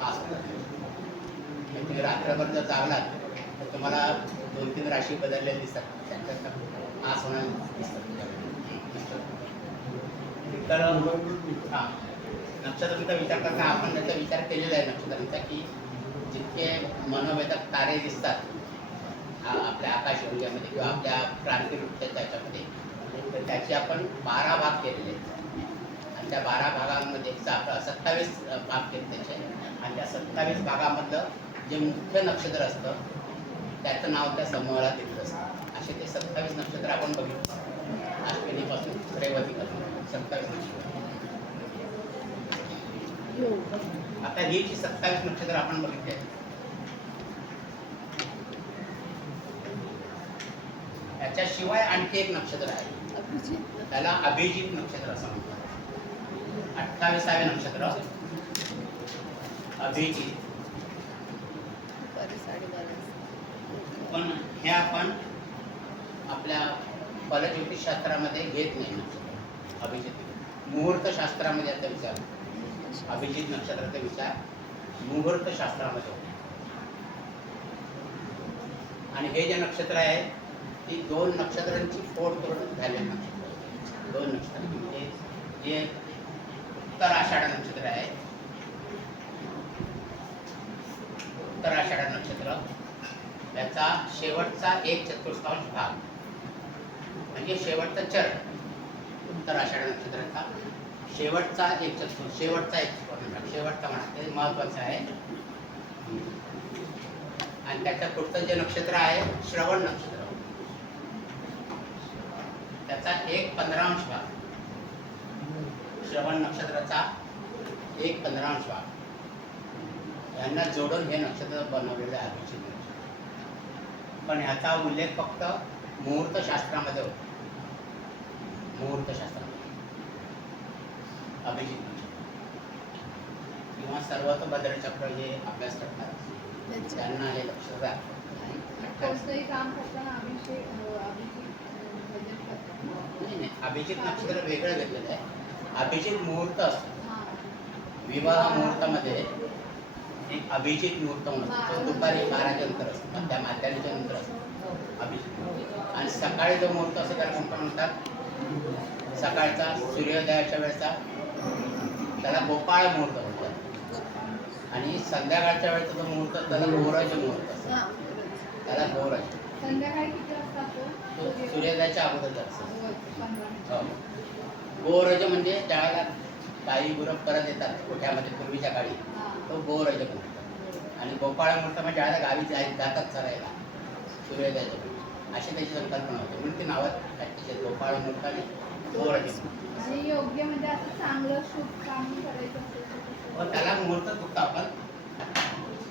पास होतात. तुम्ही रात्रभर जर जागलात तर तुम्हाला 2-3 राशी बदललेल्या दिसतात. त्याच्यात पास होणार दिसतात. तर हां, नक्षत्रांचा विचार करता आपण त्याचा विचार केलेला आहे नक्षत्रांचा, की जितके मनोवेधक तारे दिसतात आपल्या आकाशगंगेमध्ये किंवा आपल्या क्रांतिवृत्ताच्या त्याच्यामध्ये, तर त्याचे आपण 12 भाग केलेले आहेत. आणि त्या 12 भागांमध्ये 27 भाग केले त्याचे. आणि त्या 27 भागामधलं जे मुख्य नक्षत्र असतं त्याचं नाव त्या समूहाला दिलेलं असतं. असे ते 27 नक्षत्र आपण बघितलं. अश्विनीपासून रेवतीपासून 27 नक्षत्र. आता ही जी 27 नक्षत्र आपण बघितली आहेत, त्याच्याशिवाय आणखी एक नक्षत्र आहे, त्याला अभिजित नक्षत्र असं म्हणतात. 28वें नक्षत्र अभिजित. पण हे आपण आपल्या फलज्योतिष शास्त्रामध्ये घेत नाही नक्षत्र अभिजित. मुहूर्त शास्त्रामध्ये याचा विचार, अभिजित नक्षत्राचा विचार मुहूर्त शास्त्रामध्ये होतो. आणि हे जे नक्षत्र आहे ती 2 नक्षत्रांची फोड करून झालेली नक्षत्र. 2 नक्षत्र म्हणजे जे उत्तर आषाढ नक्षत्र आहे, उत्तर आषाढ नक्षत्र त्याचा शेवटचा 1/4 भाग म्हणजे शेवटचा चरण. उत्तर आषाढ नक्षत्राचा शेवटचा 1/4, शेवटचा 1/4 भाग, शेवटचा म्हणा, ते महत्वाचं आहे. आणि त्याच्या पुढचं जे नक्षत्र आहे श्रवण नक्षत्र, त्याचा 1/15 भाग. श्रवण नक्षत्राचा 1/15 भाग यांना जोडून हे नक्षत्र बनवलेलं आहे अभिजित नक्षत्र. पण ह्याचा उल्लेख फक्त मुहूर्त शास्त्रामध्ये होतो. मुहूर्त शास्त्रामध्ये अभिजित नक्षत्र किंवा सर्वतोभद्र चक्र जे अभ्यास करतात त्यांना हे लक्ष जातं. कोणतंही काम करताना अभिजित भजन करतात. नाही, अभिजित नक्षत्र वेगळं घेतलेलं आहे. अभिजित मुहूर्त असतो. विवाह मुहूर्तामध्ये एक अभिजित मुहूर्त म्हणतो, तो दुपारी 12च्या नंतर असतो, त्या माध्याच्या नंतर असतो अभिजित. आणि सकाळी जो मुहूर्त असतो त्याला कोणता म्हणतात? सकाळचा सूर्योदयाच्या वेळेचा त्याला गोपाळ मुहूर्त म्हणतात. आणि संध्याकाळच्या वेळेचा जो मुहूर्त त्याला गोरज मुहूर्त असतो, त्याला गोरज. संध्याकाळी किती वाजता तो सूर्योदयाच्या अगोदर असतो. 15 गोरज म्हणजे ज्यावेळेला गाई गुरं परत येतात कोठ्यामध्ये पूर्वीच्या काळी, तो गोरज मुहूर्त. आणि गोपाळ मुहूर्त म्हणजे ज्यावेळेला गावी जातात चरायला सूर्योदयाच्या वेळी, अशी त्याची संकल्पना होती. म्हणून ती नावात गोपाळ मुहूर्त आणि गोरज. आणि योग्य म्हणजे असं चांगलं शुभ काम करायचं असेल पण त्याला मुहूर्तच बघतो आपण,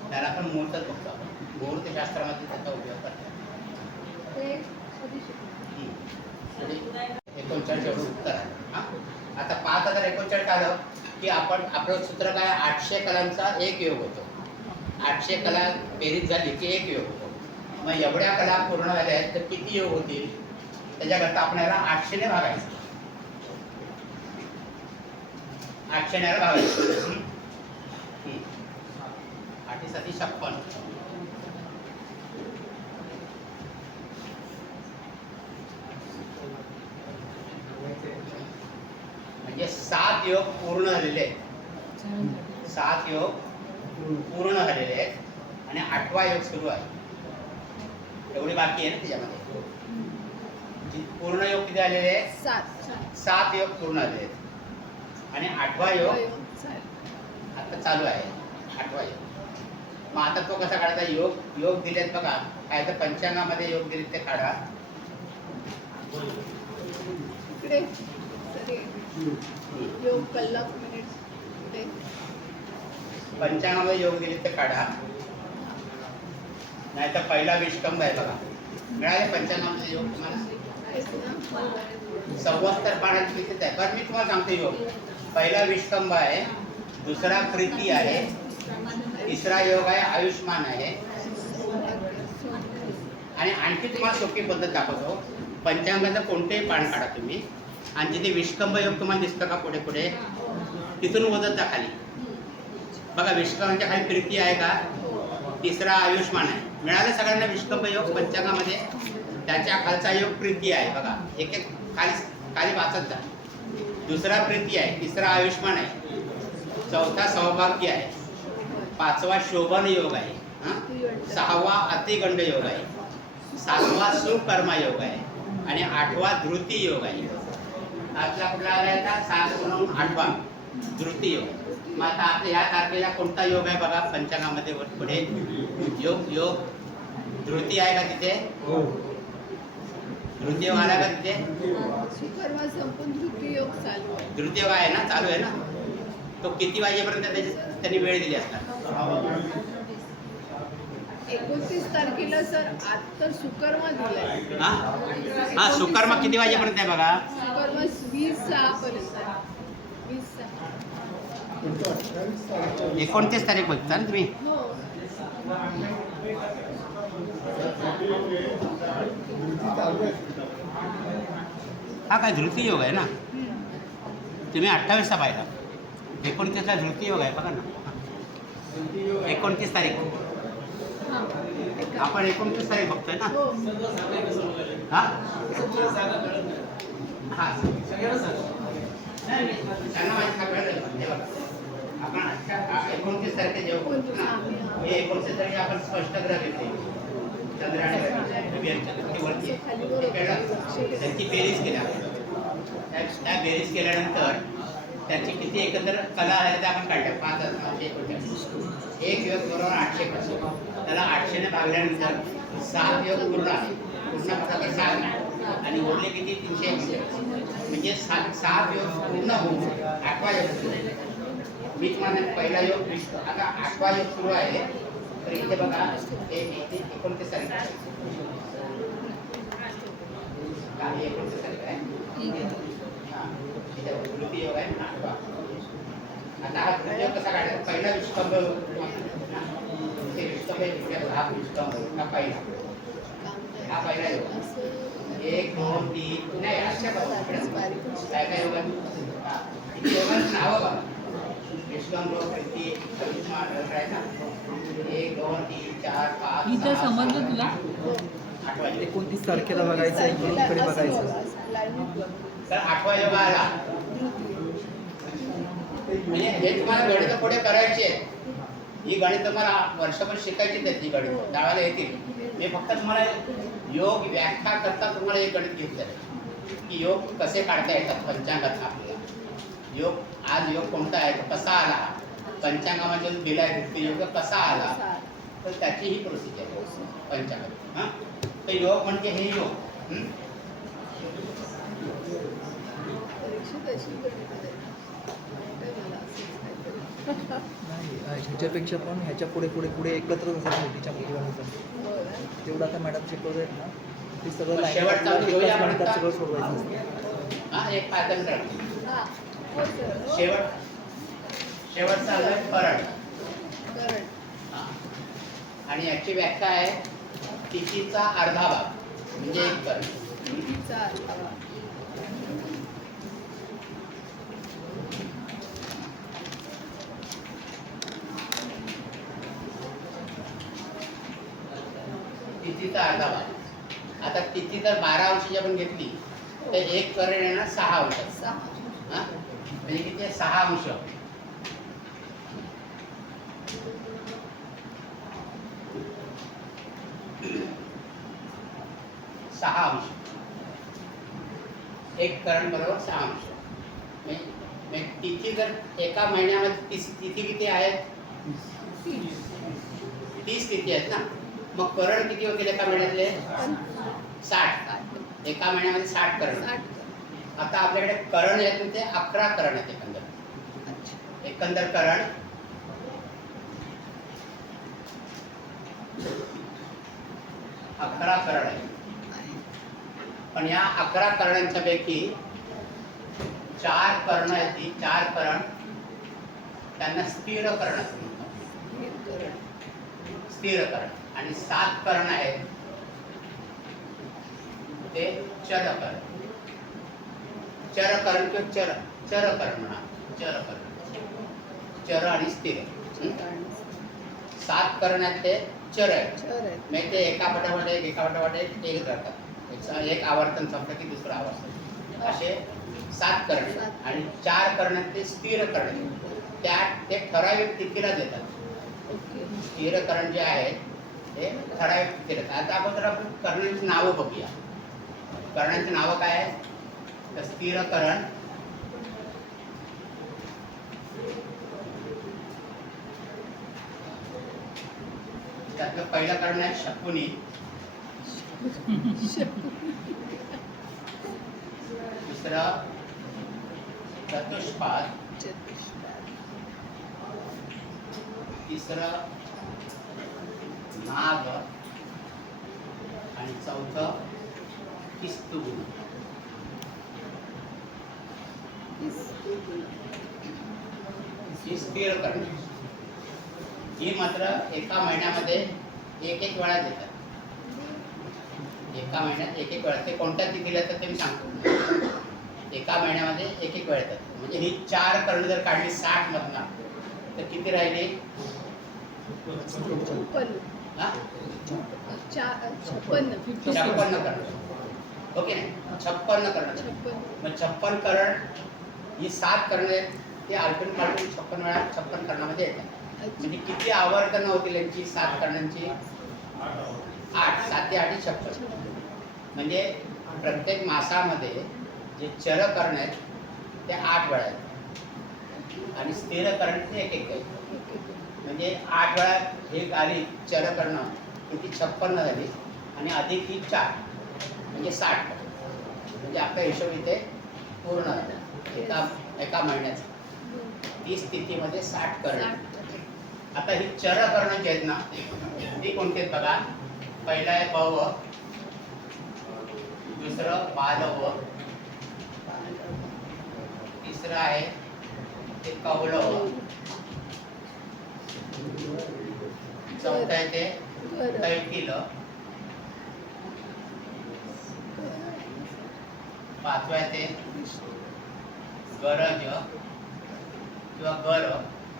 त्याला पण मुहूर्तच बघतो आपण. मुहूर्तशास्त्रामध्ये त्याचा उपयोग करतात. ते कधी शिकणार? 39 एवढं उत्तर आहे. हां, आता 5039 आलं की आपण आपलं सूत्र काय, 800 कलांचा एक योग होतो. 800 कला बेरीज झाली की एक योग होतो. मग एवढ्या कला पूर्ण झाल्या आहेत तर किती योग होतील? त्याच्याकरता आपण याला 800 ने भागायचं. 800 ने भागायचं. 8 7 56. म्हणजे 7 योग पूर्ण झालेले आहेत. 7 योग पूर्ण झालेले आहेत आणि 8वा योग सुरू आहे. एवढी बाकी आहे ना त्याच्यामध्ये. पूर्ण योग किती झालेले आहेत? 7 योग पूर्ण झालेले आहेत आणि 8वा योग आता चालू आहे. 8वा योग. मग आता तो कसा काढायचा? योग दिलेत बघा, काय तर पंचांगामध्ये योग दिलेत ते काढा. इकडे योग कल्लक मिनिट इकडे पंचांगामध्ये योग दिलेत ते काढा. नाही तर पहिला विष्कंभ आहे बघा, मिळाले पंचांगामध्ये योग तुम्हाला? आहेच ना? 74 पाण्यात कितीच आहे. बरं मी तुम्हाला सांगतो योग. पहिला विष्कंभ आहे, दुसरा प्रीती आहे, तिसरा योग आहे आयुष्मान आहे. आणि आणखी तुम्हाला सोपी पद्धत दाखवतो. पंचांगाचं कोणतेही पान काढा तुम्ही आणि जिथे विष्कंभ योग तुम्हाला दिसतं का पुढे पुढे तिथून वजत जा खाली. बघा विष्कंभाच्या खाली प्रीती आहे का, तिसरा आयुष्मान आहे. मिळालं सगळ्यांना विष्कंभ योग पंचांगामध्ये. त्याच्या खालचा योग प्रीती आहे बघा, एक एक खाली खाली वाचत जा. दुसरा प्रीती आहे, तिसरा आयुष्मान आहे, चौथा सौभाग्य आहे, पाचवा शोभन योग आहे, सहावा अतिगंड योग आहे, सातवा सुकर्मा योग आहे आणि आठवा धृती योग आहे. आपला कुठला आला आहे 7 म्हणून 8वा धृती योग. मग आता आपल्या ह्या तारखेला कोणता योग आहे बघा पंचांगामध्ये पुढे योग योग धृती आहे का तिथे, धृती योग आला का तिथे, सुकर्मा संपून धृती योग चालू आहे. धृती योग आहे ना, चालू आहे ना. तो किती वाजेपर्यंत त्यांनी वेळ दिली असणार. 29 तारखेला सर आता सुकर्मा दिलाय. हा सुकर्मा किती वाजेपर्यंत आहे बघा. सुकर्मा 20:06 पर्यंत आहे. 20:06. 29 तारीख बघता ना तुम्ही. हो. हा काय धृती योग आहे ना, तुम्ही 28चा पाहिला. 29ला धृती योग आहे बघा ना. 29 तारीख आपण 29 तारीख बघतोय ना. हो. हा हा त्यांना माहिती का कळलं. हे बघा आपण 29 तारखे जेव्हा बोलतो ना, हे 29 तारखे आपण स्पष्ट ग्रह घेतले चंद्र आणि वरती त्यांची बेरीज केल्या. त्या बेरीज केल्यानंतर त्यांची किती एकंदर कला आहे त्या आपण काढल्या 5,949. एक योग बरोबर 800. त्याला 800ने भागल्यानंतर 7 योग पूर्ण आहे. पूर्ण प्रकार 7 आणि उरले किती 300 म्हणजे 7 योग पूर्ण होऊन 8वा योग सुरू आहे. मी तुम्हाला पहिला योग आता 8वा योग सुरू आहे. तर इथे बघा हे 29 तारीख आहे. 29 तारीख आहे. इथे धृती योग आहे 8वा. आता हा धृती योग कसा काढायचा. पहिला विष्कंभ विष्कंभ हा पहिला योग 1 2 3 नाही अशा काय काय योग योगांची नावं बघा. विष्कंभ प्रीती आयुष्मान काय ना 1 2 3 4 5 इथं समजलं तुला. 8वा योग. 29 तारखेला बघायचं आहे, गुरुकडे बघायचं. तर 8वा योग आला म्हणजे हे तुम्हाला गणित पुढे करायची आहे. ही गणित तुम्हाला वर्षभर शिकायची आहेत. ही गणित त्यावेळेला येतील. मी फक्त तुम्हाला योग व्याख्या करता तुम्हाला एक गणित घेतलं आहे की योग कसे काढता येतात पंचांगात. आपल्याला योग आज योग कोणता आहे, कसा आला, पंचांगामध्ये जो दिला आहे तो योग कसा आला, तर त्याची ही प्रोसिजर आहे पंचांगात. हां तर योग म्हणजे हे योग. परीक्षेत अशी गणित आहे. मला असंच काहीतरी. नाही ह्याच्यापेक्षा पण ह्याच्या पुढे पुढे पुढे एकत्रच असतात मोठीच्या मोठी गणितं. तेवढं आता मॅडम शिकवत आहेत ना, ते सगळं शेवटचा घेऊया आपण गणितात आता. सगळं सोडवायचं असतं. हां एक पायदंड हां. हो सर. हो. शेवटचा आलं करण. करण. आणि याची व्याख्या आहे तिथीचा अर्धा भाग म्हणजे एक करण. तिथीचा अर्धा. तिथीचा अर्धा भाग. आता तिथी जर 12 अंशाची आपण घेतली तर एक करण येणार 6 अंश. 6. हां म्हणजे किती आहे 6 अंश. 6 अंश. एक करण बरोबर 6 अंश. म्हणजे तिथी जर एका महिन्यामध्ये तिथी किती आहेत 30 तिथी आहेत ना. मग करण किती होतील एका महिन्यातले 60. एका महिन्यामध्ये 60 करण. आता आपल्याकडे करण आहेत ते 11 करण आहेत एकंदर. एकंदर करण 11 करण आहे. पण या 11 करणांच्या पैकी 4 कर्ण आहेत, ती 4 कर्ण त्यांना स्थिर कर्ण असं म्हणतात. हे करण. स्थिर कर्ण. आणि 7 कर्ण आहेत ते चर कर्ण. चर कर्ण किंवा चर कर्ण म्हणा. चर कर्ण, चर आणि स्थिर. 7 कर्ण आहेत ते चर आहेत. चर आहेत. म्हणजे ते एका पाठोपाठ एक जातात. एक आवर्तन संपलं की दुसरं आवर्तन, असे 7 कर्ण आहेत. आणि 4 कर्ण आहेत ते स्थिर कर्ण आहेत. ते ठराविक तिथीला देतात. ओके. स्थिर कर्ण जे आहेत ते ठराविक तिथीला. आता अगोदर आपण कर्णांची नावं बघूया. कर्णांची नावं काय आहेत? तर स्थिर कर्ण, त्यातलं पहिलं कर्ण आहे शकुनी. दुसरं चतुष्पाद. चतुष्पाद. तिसरं नाग. आणि चौथं किस्तुगुण. ही स्थिर कर्ण. ही मात्र एका महिन्यामध्ये एक वेळा देतात. एका महिन्यात एक वेळा. ते कोणत्या तिथीला येतात ते मी सांगतो. एका महिन्यामध्ये एक वेळा येतात. म्हणजे ही 4 कर्ण जर काढली 60 मधनं तर किती राहिली? 56. हा? 56 कर्ण. ओके नाही, 56 कर्ण. 56. मग 56 कर्ण ही 7 कर्ण आहेत ते आलटून पालटून 56 वेळा 56 कर्णामध्ये येतात. म्हणजे किती आवर्तन होतील यांची 7 कर्णांची? 8. 7 ते 8 56. म्हणजे प्रत्येक मासामध्ये जे चर कर्ण आहेत ते 8 वेळा आहेत आणि स्थिर कर्ण ते एक आहेत. म्हणजे 8 वेळा हे आली चर कर्ण किती? 56 झाली आणि अधिक ही 4 म्हणजे 60. म्हणजे आपला हिशोब इथे पूर्ण झाला एका महिन्याचा. 30 स्थितीमध्ये 60 कर्ण. आता ही चर कर्ण जी आहेत ना ती कोणती आहेत बघा. पहिलं आहे भव, दुसरं बालव, तिसरं आहे ते कौलव, चौथं आहे ते कैटिल, पाचवं आहे ते गरज किंवा गर.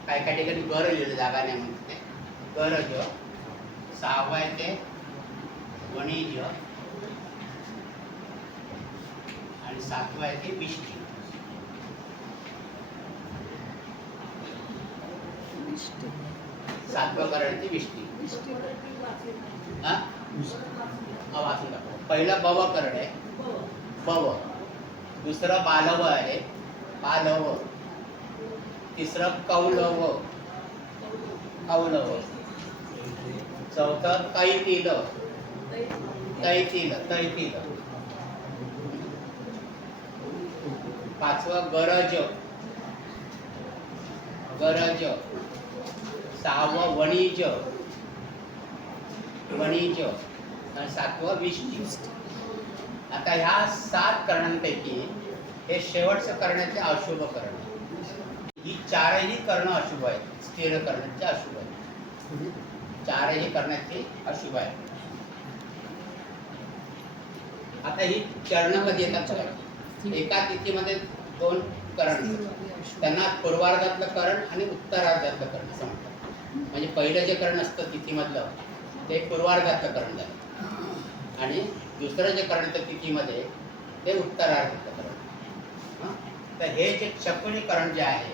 काय काय ठिकाणी गर लिहिलं जागा नाही म्हणून ते गरज. 6वं आहे ते वणिज आणि 7वं आहे ते विष्टी. विष्टी. 7वं करण ती विष्टी. विष्टी. हा वाचून टाकू. पहिलं भव करण आहे भव, दुसरं बालव आहे बालव, तिसरं कौलव कौलव, चौथं कैटिल कैटिल कैटिल, पाचवं गरज गरज, 6वं वणिज वणिज आणि 7वं विष्टी. आता ह्या 7 कर्णांपैकी हे शेवटचं करण्याचे अशुभ कर्ण. ही 4ही कर्ण अशुभ आहेत. स्थिर करण्याचे अशुभ आहेत. 4ही करण्याचे अशुभ आहेत. आता ही चरण कधी येतात बघा. एका तिथीमध्ये 2 कर्ण असतात. त्यांना पूर्वार्धातलं कर्ण आणि उत्तरार्धातलं कर्ण असं म्हणतात. म्हणजे पहिलं जे कर्ण असतं तिथीमधलं ते पूर्वार्धातलं कर्ण झालं आणि दुसरं जे कर्ण येतं तिथीमध्ये ते उत्तरार्धातलं कर्ण. तर हे जे शकुनी कर्ण जे आहे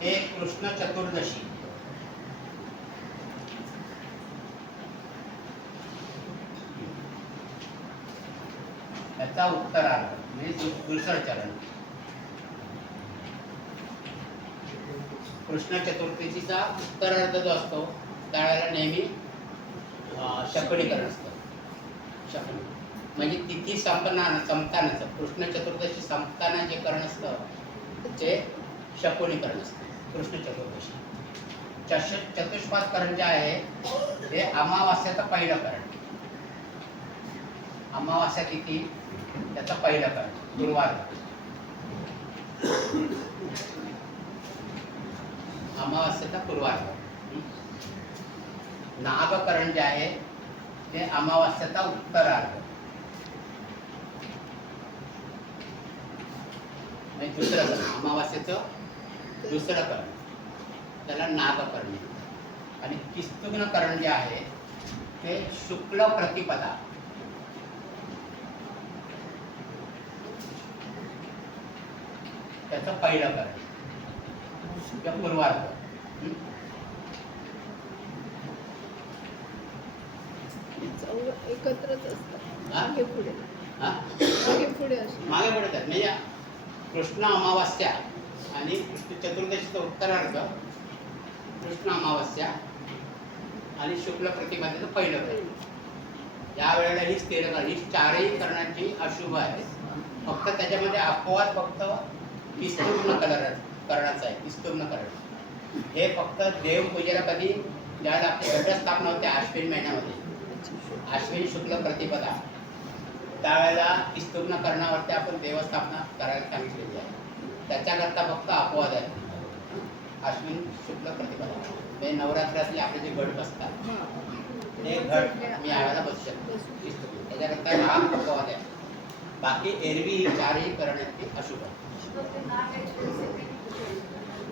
ते कृष्ण चतुर्दशी त्याचा उत्तरार्ध म्हणजे दुसरं चरण. कृष्ण चतुर्थीचा उत्तरार्ध जो असतो त्यावेळेला नेहमी शकणीकरण असतं. शकणी म्हणजे तिथी संपतानाचं कृष्ण चतुर्दशी संपताना जे करण असतं ते शकुनीकरण असतं. कृष्ण चतुर्दशी चतुष्पाद करण जे आहे ते अमावास्याचं पहिलं करण. अमावास्या तिथी त्याचं पहिलं करण गुरुवार. अमावास्येचा पूर्वार्ध. नागकरण जे आहे ते अमावास्येचा उत्तरार्ध. म्हणजे दुसरं करण, अमावास्येचं दुसरं करण, त्याला नागकरण म्हणतात. आणि किस्तुग्न करण जे आहे ते शुक्ल प्रतिपदा, त्याचं पहिलं करण किंवा पूर्वार्ध. एकत्रच असतात. हा? मागे पुढे हा? मागे पुढे असे. मागे पडतात. म्हणजे कृष्ण अमावास्या आणि कृष्ण चतुर्दशीचं उत्तरार्ध, कृष्ण अमावास्या आणि शुक्ल प्रतिपदेचं पहिलं करण. या वेळेला ही स्थिर करण, ही चारही करणांची अशुभ आहे. फक्त त्याच्यामध्ये अपवाद फक्त किस्तुग्न करणाचं आहे. किस्तुग्न करण हे फक्त देवपूजेला कधी ज्यावेळेला आपली घटस्थापना होते अश्विन महिन्यामध्ये, अश्विन शुक्ल प्रतिपदा, त्यावेळेला किस्तुग्न करणावरती आपण देवस्थापना करायला सांगितलेली आहे. त्याच्याकरता फक्त अपवाद आहे. अश्विन शुक्ल प्रतिपदा हे नवरात्रातले आपले जे घट बसतात ते घट मी यावेळेला बसू शकतो किस्तुग्न, त्याच्याकरता हा अपवाद आहे. बाकी एरवी ही चारही करण आहेत ती अशुभ आहे.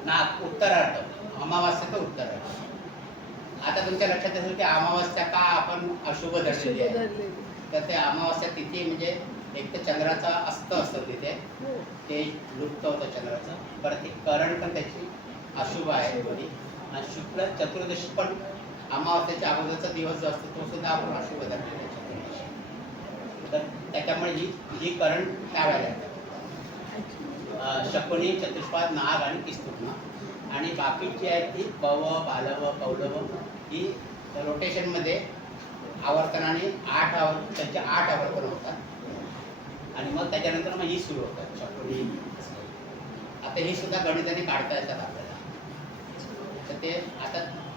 नाग उत्तरार्ध, अमावास्येचं उत्तरार्ध. आता तुमच्या लक्षात असेल की अमावास्या का आपण अशुभ धरलेली आहे. तर ते अमावास्या तिथी म्हणजे एक तर चंद्राचा अस्त असतं तिथे, ते लुप्त होतं चंद्राचं. बरं ते करण पण त्याची अशुभ आहे दोन्ही. आणि शुक्ल चतुर्दशी पण अमावास्याच्या अगोदरचा दिवस जो असतो तो सुद्धा आपण अशुभ धरलेला आहे चतुर्दशी. तर त्याच्यामुळे ही करण त्यावेळेला येतात. शकुनी, चतुष्पाद, नाग आणि किस्तुग्न. आणि बाकीची आहेत ती पव, बालव, कौलव ही रोटेशनमध्ये आवर्तनाने त्यांचे 8 आवर्तन होतात. आणि मग त्याच्यानंतर मग ही सुरू होतात शकुनी. आता ही सुद्धा गणिताने काढता येतात आपल्याला. तर ते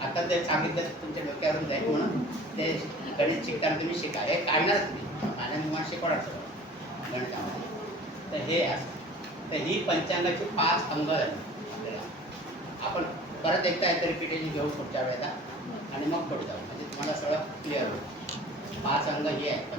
आता ते सांगितलं तुमच्या डोक्यावरून जाईल म्हणून ते गणित शिकताना तुम्ही शिका. हे काढणार तुम्ही आणि तुम्हाला शिकवणार सगळं गणितामध्ये. तर हे असं. तर ही पंचांगाची 5 अंग आहेत आपल्याला. आपण परत एकदा याचं रिपिटेशन घेऊ पुढच्या वेळेला आणि मग पुढे जाऊ, म्हणजे तुम्हाला सगळं क्लिअर होईल. 5 अंग हे आहेत.